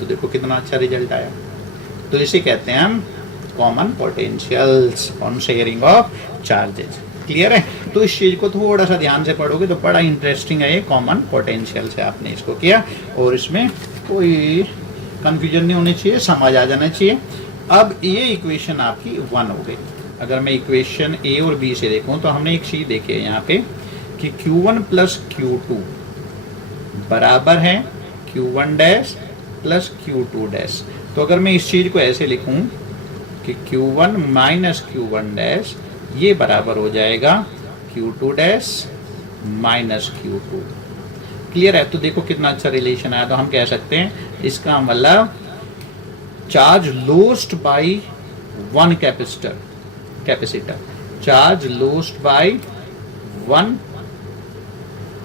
तो देखो कितना अच्छा रिजल्ट आया। तो इसे कहते हैं हम common potentials on sharing of charges. Clear है? तो इस चीज को थोड़ा सा ध्यान से पढ़ोगे तो बड़ा इंटरेस्टिंग है ये कॉमन पोटेंशियल से आपने इसको किया, और इसमें कोई कंफ्यूजन नहीं होनी चाहिए, समझ आ जाना चाहिए। अब ये इक्वेशन आपकी 1 हो गई। अगर मैं इक्वेशन A और B से देखूं तो हमने एक चीज देखी है यहाँ पे कि Q1 + Q2 बराबर है Q1 डैश + Q2 डैश। तो अगर मैं इस चीज को ऐसे लिखूं कि Q1 - Q1 डैश ये बराबर हो जाएगा Q2 डैश - Q2। क्लियर है? तो देखो कितना अच्छा रिलेशन आया। तो हम कह सकते हैं इसका मतलब charge lost by one capacitor charge lost by one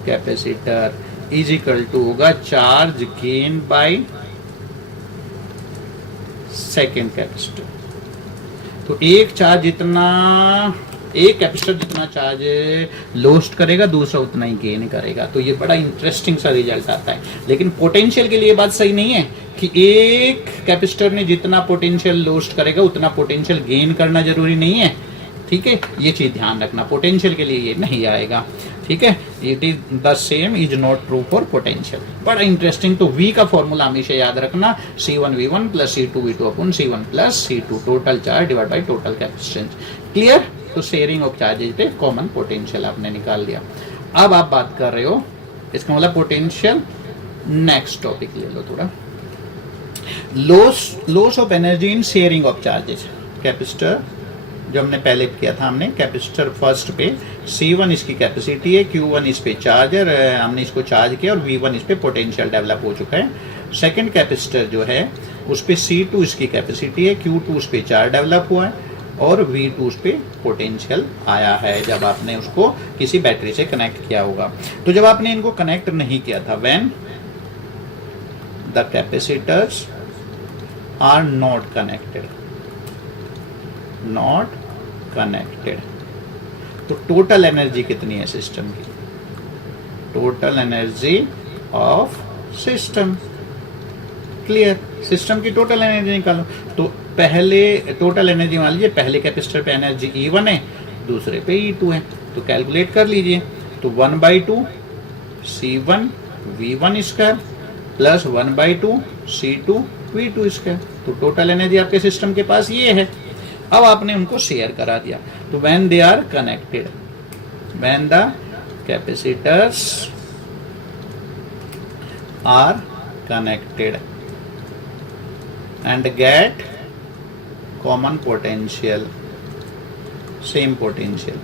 capacitor is equal to होगा charge gain by second capacitor. तो एक चार्ज जितना, एक कैपेसिटर जितना चार्ज लॉस्ट करेगा दूसरा उतना ही गेन करेगा। तो ये बड़ा इंटरेस्टिंग सा रिजल्ट आता है। लेकिन पोटेंशियल के लिए बात सही नहीं है कि एक कैपेसिटर ने जितना पोटेंशियल लॉस्ट करेगा उतना पोटेंशियल गेन करना जरूरी नहीं है। ठीक है, ये चीज ध्यान रखना, पोटेंशियल के लिए ये नहीं आएगा। ठीक है, it is the same is not true for potential. बड़ा इंटरेस्टिंग। तो V का फॉर्मूला हमेशा याद रखना, C1V1 plus C2V2 upon C1 plus C2, total charge divide by total capacitance. Clear? तो शेयरिंग ऑफ चार्जेज पे कॉमन पोटेंशियल आपने निकाल लिया। अब आप बात कर रहे हो, इसका मतलब पोटेंशियल। नेक्स्ट टॉपिक ले लो थोड़ा, loss of energy in sharing of charges. Capacitor जो हमने पहले किया था, हमने कैपेसिटर फर्स्ट पे C1 इसकी कैपेसिटी है, Q1 इस पे चार्ज है, हमने इसको चार्ज किया और V1 इस पे पोटेंशियल डेवलप हो चुका है। सेकंड कैपेसिटर जो है उस पे C2 इसकी कैपेसिटी है, Q2 उस पे चार्ज डेवलप हुआ है और V2 उस पे पोटेंशियल आया है जब आपने उसको किसी बैटरी से कनेक्ट किया होगा। तो जब आपने इनको कनेक्ट नहीं किया था, when the capacitors are not connected, तो टोटल एनर्जी कितनी है सिस्टम की? Total energy of system. Clear? System की टोटल एनर्जी निकालो। तो पहले टोटल एनर्जी मान लीजिए, पहले कैपेसिटर पे एनर्जी E1 है, दूसरे पे E2 है, तो कैलकुलेट कर लीजिए। तो 1/2 C1 V1 square plus 1/2 C2 V2 square. तो टोटल एनर्जी आपके सिस्टम के पास ये है। अब आपने उनको शेयर करा दिया। तो when they are connected, when the capacitors are connected and get common potential, same potential,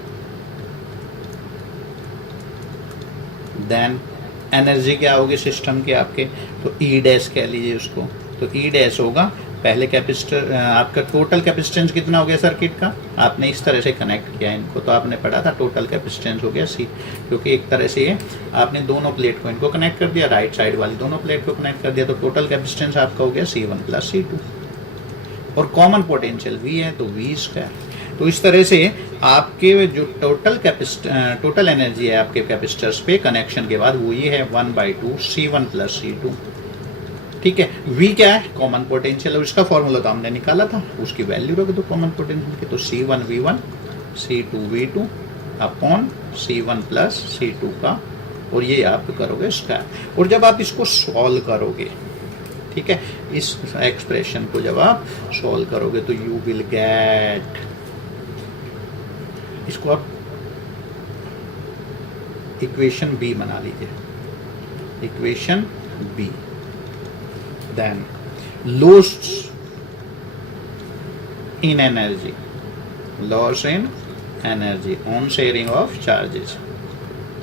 then energy क्या होगी सिस्टम के आपके? तो E डैश कह लीजिए उसको। तो E डैश होगा पहले कैपेसिटर, आपका टोटल कैपेसिटेंस कितना हो गया सर्किट का, आपने इस तरह से कनेक्ट किया इनको, तो आपने पढ़ा था टोटल कैपेसिटेंस हो गया C, क्योंकि एक तरह से ये आपने दोनों प्लेट को इनको कनेक्ट कर दिया, राइट साइड वाली दोनों प्लेट को कनेक्ट कर दिया, तो टोटल कैपेसिटेंस आपका हो गया C1 प्लस C2 और कॉमन पोटेंशियल V है तो V स्क्वायर। तो इस तरह से आपके जो टोटल एनर्जी है आपके कैपेसिटर्स पे कनेक्शन के बाद वो ये है 1/2 C1 प्लस C2। ठीक है, V क्या है? कॉमन पोटेंशियल, और इसका फॉर्मूला तो हमने निकाला था, उसकी वैल्यू रख दो कॉमन पोटेंशियल की। तो C1 V1 C2 V2 upon C1 plus C2 का, और ये आप करोगे स्क्वायर। और जब आप इसको सॉल्व करोगे, ठीक है, इस एक्सप्रेशन को जब आप सॉल्व करोगे तो यू विल गेट, इसको आप इक्वेशन B बना लीजिए, equation B। then loss in energy, loss in energy on sharing of charges।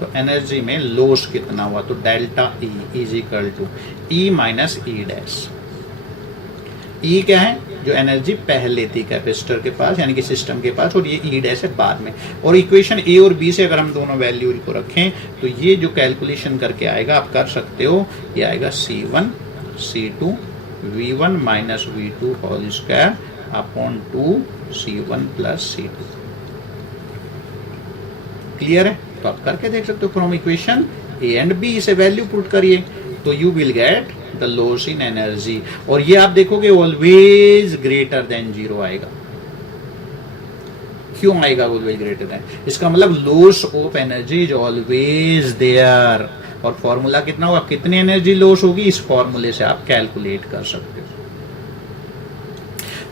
तो एनर्जी में लॉस कितना हुआ? तो delta E is equal to E minus E dash. E क्या है? जो एनर्जी पहले थी कैपेसिटर के पास यानी कि सिस्टम के पास, और ये E डैश है बाद में। और इक्वेशन A और B से अगर हम दोनों वैल्यू को रखें तो ये जो कैलकुलेशन करके आएगा आप कर सकते हो, ये आएगा C1 C2 V1 minus V2 whole square upon 2 C1 plus C2। Clear है? तो आप करके देख सकते हो, from equation A and B इसे वैल्यू पुट करिए तो you will get the loss in energy, और ये आप देखोगे ऑलवेज ग्रेटर देन 0 आएगा। क्यों आएगा ऑलवेज ग्रेटर देन? इसका मतलब loss of energy is always there. और फॉर्मूला कितना होगा, कितनी एनर्जी लॉस होगी, इस फॉर्मूले से आप कैलकुलेट कर सकते हो।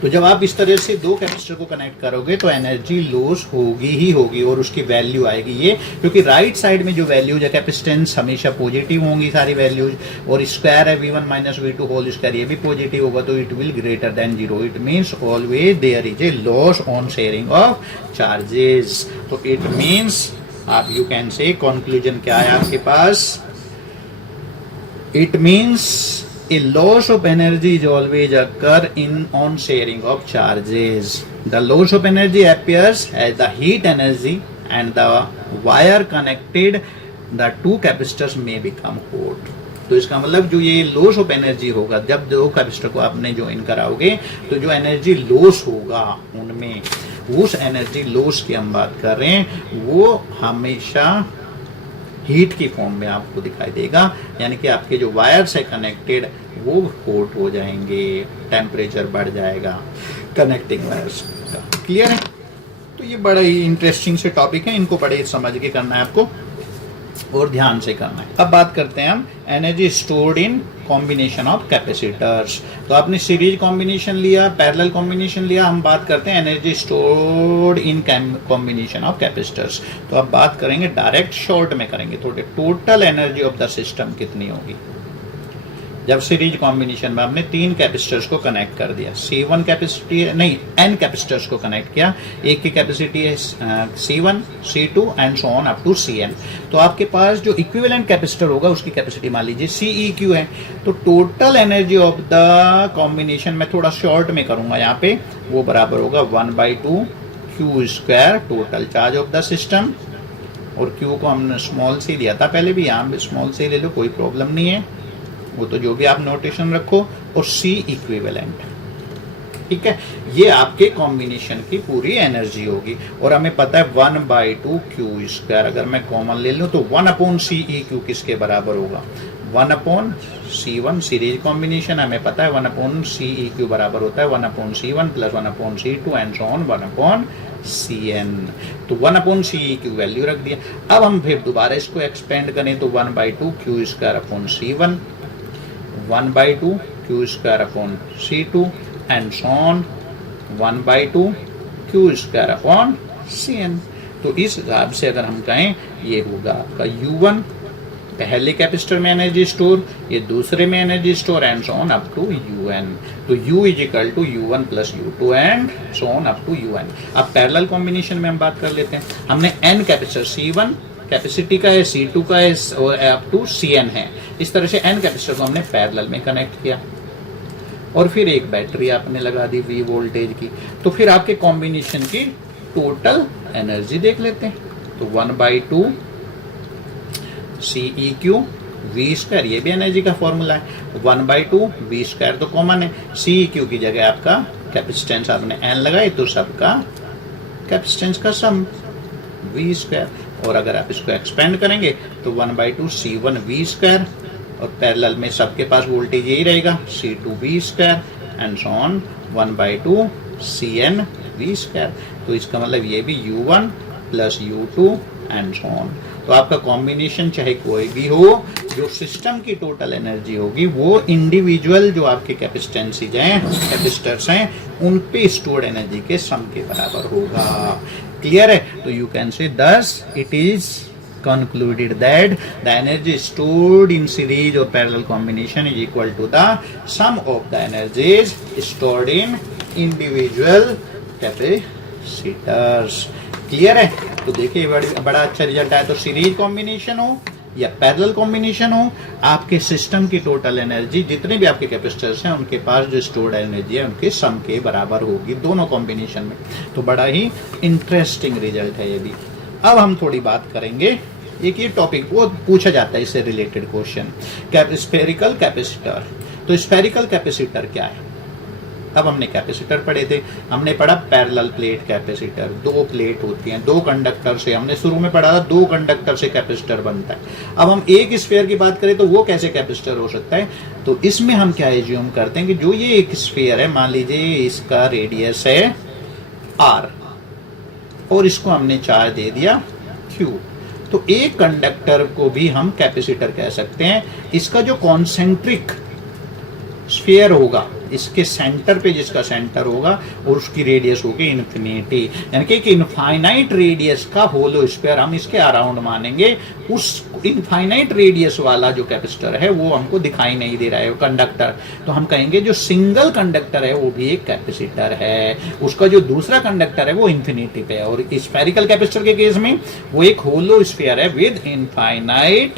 तो जब आप इस तरह से दो कैपेसिटर को कनेक्ट करोगे तो एनर्जी लॉस होगी ही होगी, और उसकी वैल्यू आएगी ये, क्योंकि राइट साइड में जो वैल्यूज है कैपेसिटेंस हमेशा पॉजिटिव होंगी सारी वैल्यूज, और स्क्वायर है V1 minus V2 whole square, ये भी पॉजिटिव होगा, तो it will greater than 0। It means always there is a loss on sharing of charges. तो इट मीन्स आप यू कैन से कंक्लूजन क्या है आपके पास, it means A loss of energy is always occur in on sharing of charges. The loss of energy appears as the heat energy and the wire connected the two capacitors may become hot. तो इसका मतलब जो ये loss of energy होगा, जब दो capacitor को आपने ज्वाइन कराओगे तो जो एनर्जी लॉस होगा उनमें, उस एनर्जी लॉस की हम बात कर रहे हैं, वो हमेशा हीट की फॉर्म में आपको दिखाई देगा, यानी कि आपके जो वायर से कनेक्टेड वो हॉट हो जाएंगे, टेम्परेचर बढ़ जाएगा कनेक्टिंग वायर्स का। क्लियर है? तो ये बड़ा ही इंटरेस्टिंग से टॉपिक है, इनको बड़े समझ के करना है आपको और ध्यान से करना है। अब बात करते हैं हम energy stored in combination of capacitors. तो आपने सीरीज कॉम्बिनेशन लिया, पैरेलल कॉम्बिनेशन लिया, हम बात करते हैं energy stored in combination of capacitors. तो अब बात करेंगे डायरेक्ट शॉर्ट में करेंगे, थोड़े total energy of the system कितनी होगी जब सीरीज कॉम्बिनेशन में आपने तीन कैपेसिटर्स को कनेक्ट कर दिया। C1 कैपेसिटी नहीं, n कैपेसिटर्स को कनेक्ट किया, एक की कैपेसिटी है C1, C2 and so on up to Cn। तो आपके पास जो इक्विवेलेंट कैपेसिटर होगा उसकी कैपेसिटी मान लीजिए CEQ है। तो total energy of the combination में थोड़ा शॉर्ट में करूंगा यहाँ पे, वो बराबर होगा 1/2 Q² total charge of the system, और Q को हमने स्मॉल सी दिया था पहले भी, यहाँ पे स्मॉल सी ले लो, कोई प्रॉब्लम नहीं है, वो तो जो भी आप नोटेशन रखो, और C इक्विवेलेंट। ठीक है, ये आपके कॉम्बिनेशन की पूरी एनर्जी होगी। और हमें पता है 1/2 Q², अगर मैं कॉमन ले लूं तो 1/CEQ किसके बराबर होगा, 1/C1 सीरीज कॉम्बिनेशन, हमें पता है 1/CEQ बराबर होता है 1/C1 plus 1/C2 and so on 1/Cn। तो 1/CEQ वैल्यू रख दिया। अब हम फिर दोबारा इसको एक्सपेंड करें तो 1/2 Q²/C1, 1/2 Q²/C2 and so on 1/2 Q²/Cn। तो इस हिसाब से अगर हम कहें, ये होगा आपका U1 पहले कैपेसिटर में एनर्जी स्टोर, ये दूसरे में energy store and so on up to UN। तो U = U1 + U2 and so on up to UN। अब पैरेलल कॉम्बिनेशन में हम बात कर लेते हैं। हमने n कैपेसिटर, C1 कैपेसिटी का है, C2 का है और अप टू Cn है। इस तरह से n कैपेसिटर को हमने पैरेलल में कनेक्ट किया और फिर एक बैटरी आपने लगा दी V वोल्टेज की। तो फिर आपके कॉम्बिनेशन की टोटल एनर्जी देख लेते हैं। तो 1/2 CEQ V², ये भी एनर्जी का फॉर्मूला है। 1/2 V² तो कॉमन है, CEQ की जगह आपका कैपेसिटेंस आपने n लगाई तो सबका कैपेसिटेंस का सम V²। और अगर आप इसको एक्सपेंड करेंगे तो 1/2 C1 V², और पैरेलल में सबके पास वोल्टेज यही रहेगा C2 V² and so on 1/2 Cn V²। तो इसका मतलब ये भी U1 + U2 and so on. तो आपका कॉम्बिनेशन चाहे कोई भी हो, जो सिस्टम की टोटल एनर्जी होगी वो इंडिविजुअल जो आपके कैपेसिटर्स हैं उन पे स्टोर्ड एनर्जी के सम के बराबर होगा। क्लियर है? तो यू कैन से thus it is concluded that the energy stored in series or parallel combination is equal to the sum of the energies stored in individual capacitors। Clear है? तो देखिए बड़ा अच्छा रिजल्ट आया। तो सीरीज कॉम्बिनेशन हो या पैरेलल कॉम्बिनेशन हो, आपके सिस्टम की टोटल एनर्जी जितने भी आपके कैपेसिटर्स हैं उनके पास जो स्टोर्ड एनर्जी है उनके सम के बराबर होगी दोनों कॉम्बिनेशन में। तो बड़ा ही इंटरेस्टिंग रिजल्ट है ये भी। अब हम थोड़ी बात करेंगे, एक ये टॉपिक वो पूछा जाता है इससे रिलेटेड क्वेश्चन, स्फेरिकल कैपेसिटर। तो स्फेरिकल कैपेसिटर क्या है? अब हमने कैपेसिटर पढ़े थे, हमने पढ़ा पैरेलल प्लेट कैपेसिटर, दो प्लेट होती हैं, दो कंडक्टर से, हमने शुरू में पढ़ा था दो कंडक्टर से कैपेसिटर बनता है। अब हम एक स्फीयर की बात करें तो वो कैसे कैपेसिटर हो सकता है? तो इसमें हम क्या एज्यूम करते हैं कि जो ये एक स्फीयर है, मान लीजिए इसका रेडियस है R और इसको हमने चार्ज दे दिया Q, तो एक कंडक्टर को भी हम कैपेसिटर कह सकते हैं। इसका जो कॉन्सेंट्रिक स्फीयर होगा, इसके सेंटर पे जिसका सेंटर होगा और उसकी रेडियस होगी इन्फिनिटी, यानी कि एक इनफाइनाइट रेडियस का होलो स्फीयर हम इसके अराउंड मानेंगे। उस इनफाइनाइट रेडियस वाला जो कैपेसिटर है वो हमको दिखाई नहीं दे रहा है, वो कंडक्टर, तो हम कहेंगे जो सिंगल कंडक्टर है वो भी एक कैपेसिटर है, उसका जो दूसरा कंडक्टर है वो इन्फिनिटी पे है। और स्फेरिकल कैपेसिटर के केस में वो एक होलो स्फीयर है with infinite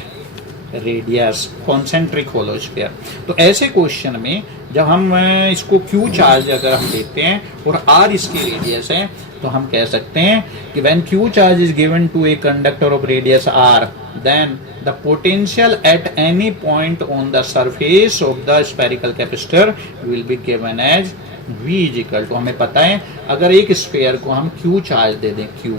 radius, concentric hollow sphere. तो ऐसे क्वेश्चन में जब हम इसको Q चार्ज अगर हम लेते हैं और R इसकी रेडियस है, तो हम कह सकते हैं कि when Q charge is given to a conductor of radius R, then the potential at any point on the surface of the spherical capacitor will be given as V is equal to, हमें पता है अगर एक sphere को हम Q charge दे दें Q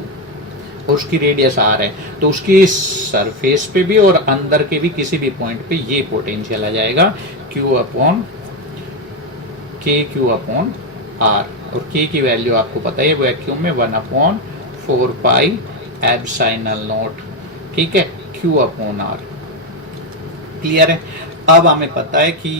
और उसकी रेडियस R है, तो उसकी सरफेस पे भी और अंदर के भी किसी भी पॉइंट पे ये पोटेंशियल आ जाएगा Q अपॉन R, और K की वैल्यू आपको पता है वैक्यूम में 1/4 पाई एप्सिलॉन नॉट, ठीक है, Q अपॉन R। क्लियर है? अब हमें पता है कि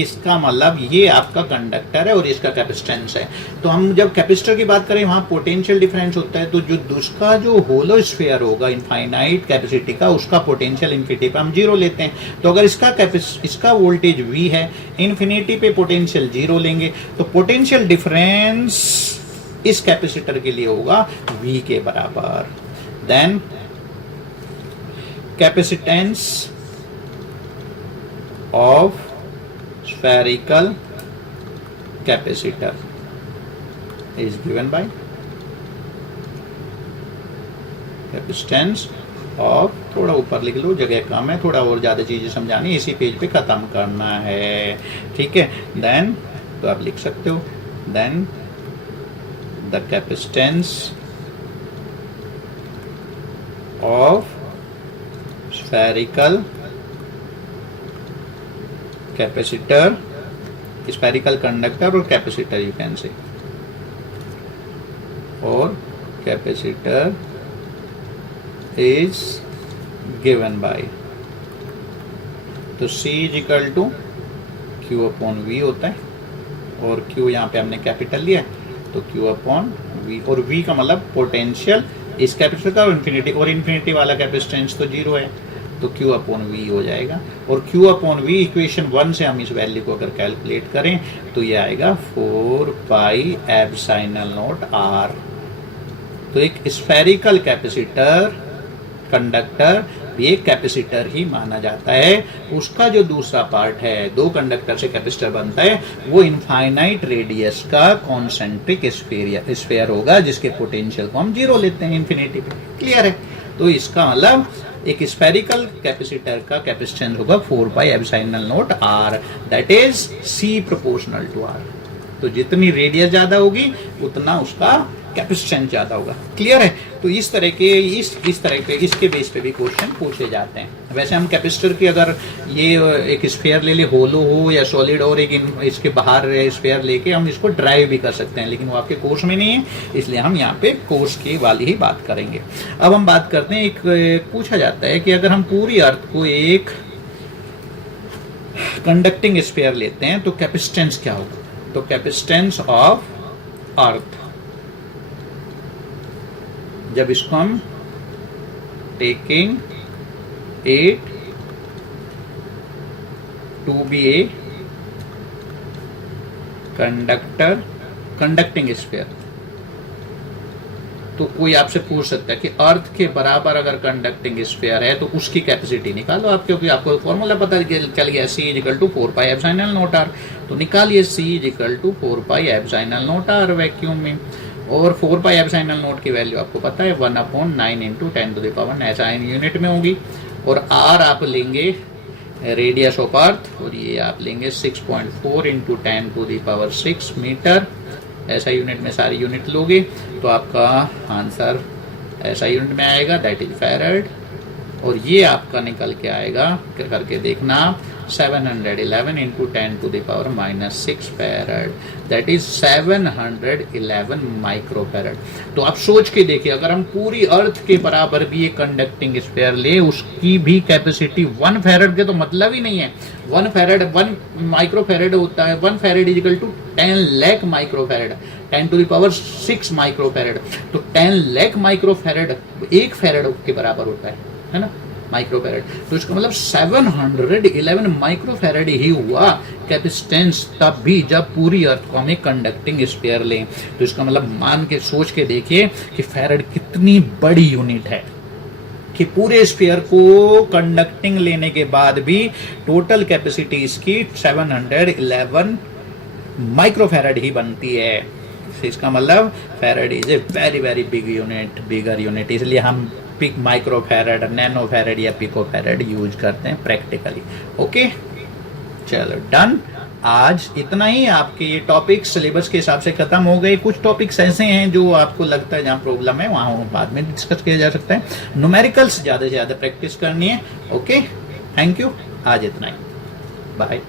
इसका मतलब ये आपका कंडक्टर है और इसका कैपेसिटेंस है। तो हम जब कैपेसिटर की बात करें वहां पोटेंशियल डिफरेंस होता है, तो जो उसका जो होलो स्फीयर होगा इनफाइनाइट कैपेसिटी का, उसका पोटेंशियल इन्फिनिटी पे हम 0 लेते हैं। तो अगर इसका वोल्टेज V है, इन्फिनिटी पे पोटेंशियल 0 लेंगे, तो पोटेंशियल डिफरेंस इस कैपेसिटर के लिए होगा V के बराबर। Then capacitance of spherical capacitor is given by capacitance of, थोड़ा ऊपर लिख लो, जगह कम है, थोड़ा और ज्यादा चीजें समझानी, इसी पेज पे खत्म करना है, ठीक है। देन तो आप लिख सकते हो, then the capacitance of spherical capacitor, spherical conductor और कैपेसिटर यू कैन से, और कैपेसिटर इज गिवन बाय, तो C is equal to Q upon V होता है, और Q यहाँ पे हमने कैपिटल लिया है तो Q अपॉन V, और V का मतलब पोटेंशियल इस कैपेसिटर का, और इन्फिनिटी वाला कैपेसिटेंस तो 0 है, तो Q अपॉन V हो जाएगा। और Q अपॉन V इक्वेशन 1 से हम इस वैल्यू को अगर कैलकुलेट करें तो ये आएगा 4 पाई एप्सिलॉन नॉट R। तो एक स्फेरिकल कैपेसिटर कंडक्टर भी एक कैपेसिटर ही माना जाता है। उसका जो दूसरा पार्ट है, दो कंडक्टर से कैपेसिटर बनता है, वो इनफाइनाइट रेडियस का कॉन्सेंट्रिक स्फीयर होगा, जिसके पोटेंशियल को हम 0 लेते हैं इन्फिनिटी पे। क्लियर है? तो इसका मतलब एक स्फेरिकल कैपेसिटर का कैपेसिटेंस होगा 4 pi epsilon naught R, that is C proportional to R। तो जितनी रेडियस ज्यादा होगी उतना उसका कैपेसिटेंस ज्यादा होगा। क्लियर है? तो इस तरह के इसके बेस पे भी क्वेश्चन पूछे जाते हैं। वैसे हम कैपेसिटर की अगर ये एक स्फीयर ले ले, होलो हो या सॉलिड, और एक इसके बाहर स्फीयर लेके हम इसको ड्राइव भी कर सकते हैं, लेकिन वो आपके कोर्स में नहीं है, इसलिए हम यहाँ पे कोर्स की वाली ही बात करेंगे। अब हम बात करते हैं, एक पूछा जाता है कि अगर हम पूरी अर्थ को एक कंडक्टिंग स्फीयर लेते हैं तो कैपेसिटेंस क्या होगा? तो कैपेसिटेंस ऑफ अर्थ, जब इसको हम taking it to be a conducting sphere, तो कोई आपसे पूछ सकता है कि अर्थ के बराबर अगर कंडक्टिंग स्फीयर है तो उसकी कैपेसिटी निकालो आप, क्योंकि आपको फॉर्मूला पता चल गया, C is equal to 4 pi epsilon naught R। तो निकालिए C is equal to 4 pi epsilon naught R vacuum में, और 4 पाई एप्सिलॉन नॉट की वैल्यू आपको पता है 1/9 इंटू 10 टू द पावर, ऐसा यूनिट में होगी, और R आप लेंगे रेडियस ऑफ अर्थ, और ये आप लेंगे 6.4 into 10 to the power 6 metre, ऐसा यूनिट में सारी यूनिट लोगे तो आपका आंसर ऐसा यूनिट में आएगा, दैट इज फैराड। और ये आपका निकल के आएगा, करके देखना, 711 into 10 to the power -6 farad, that is 711 micro farad. तो आप सोच के देखिए, अगर हम पूरी अर्थ के बराबर भी एक कंडक्टिंग स्फीयर ले, उसकी भी कैपेसिटी 1 फैराड के तो मतलब ही नहीं है। 1 फैराड 1 माइक्रो फैराड होता है, 1 farad is equal to 10 lakh micro farad, 10 to the power 6 micro farad. तो 10 लाख माइक्रो फैराड 1 फैराड के बराबर होता है ना, माइक्रो फैराड। तो इसका मतलब 711 माइक्रो फैराड ही हुआ कैपेसिटेंस, तब भी जब पूरी अर्थ को हमें कंडक्टिंग स्फीयर लें। तो इसका मतलब मान के सोच के देखिए कि फैराड कितनी बड़ी यूनिट है। कि पूरे स्फीयर को कंडक्टिंग लेने के बाद भी टोटल कैपेसिटी इसकी 711 माइक्रोफैराड ही बनती है। इसका मतलब farad is a very very big unit, bigger unit, इसलिए हम पिक माइक्रोफैराड, नैनोफैराड या पिकोफैराड यूज करते हैं प्रैक्टिकली। ओके, चलो डन। आज इतना ही। आपके ये टॉपिक सिलेबस के हिसाब से खत्म हो गए। कुछ टॉपिक्स ऐसे हैं जो आपको लगता है जहाँ प्रॉब्लम है वहाँ बाद में डिस्कस किया जा सकता है। न्यूमेरिकल्स ज़्यादा से ज़्यादा प्रैक्टिस करनी है। Okay, thank you. आज इतना ही, बाय।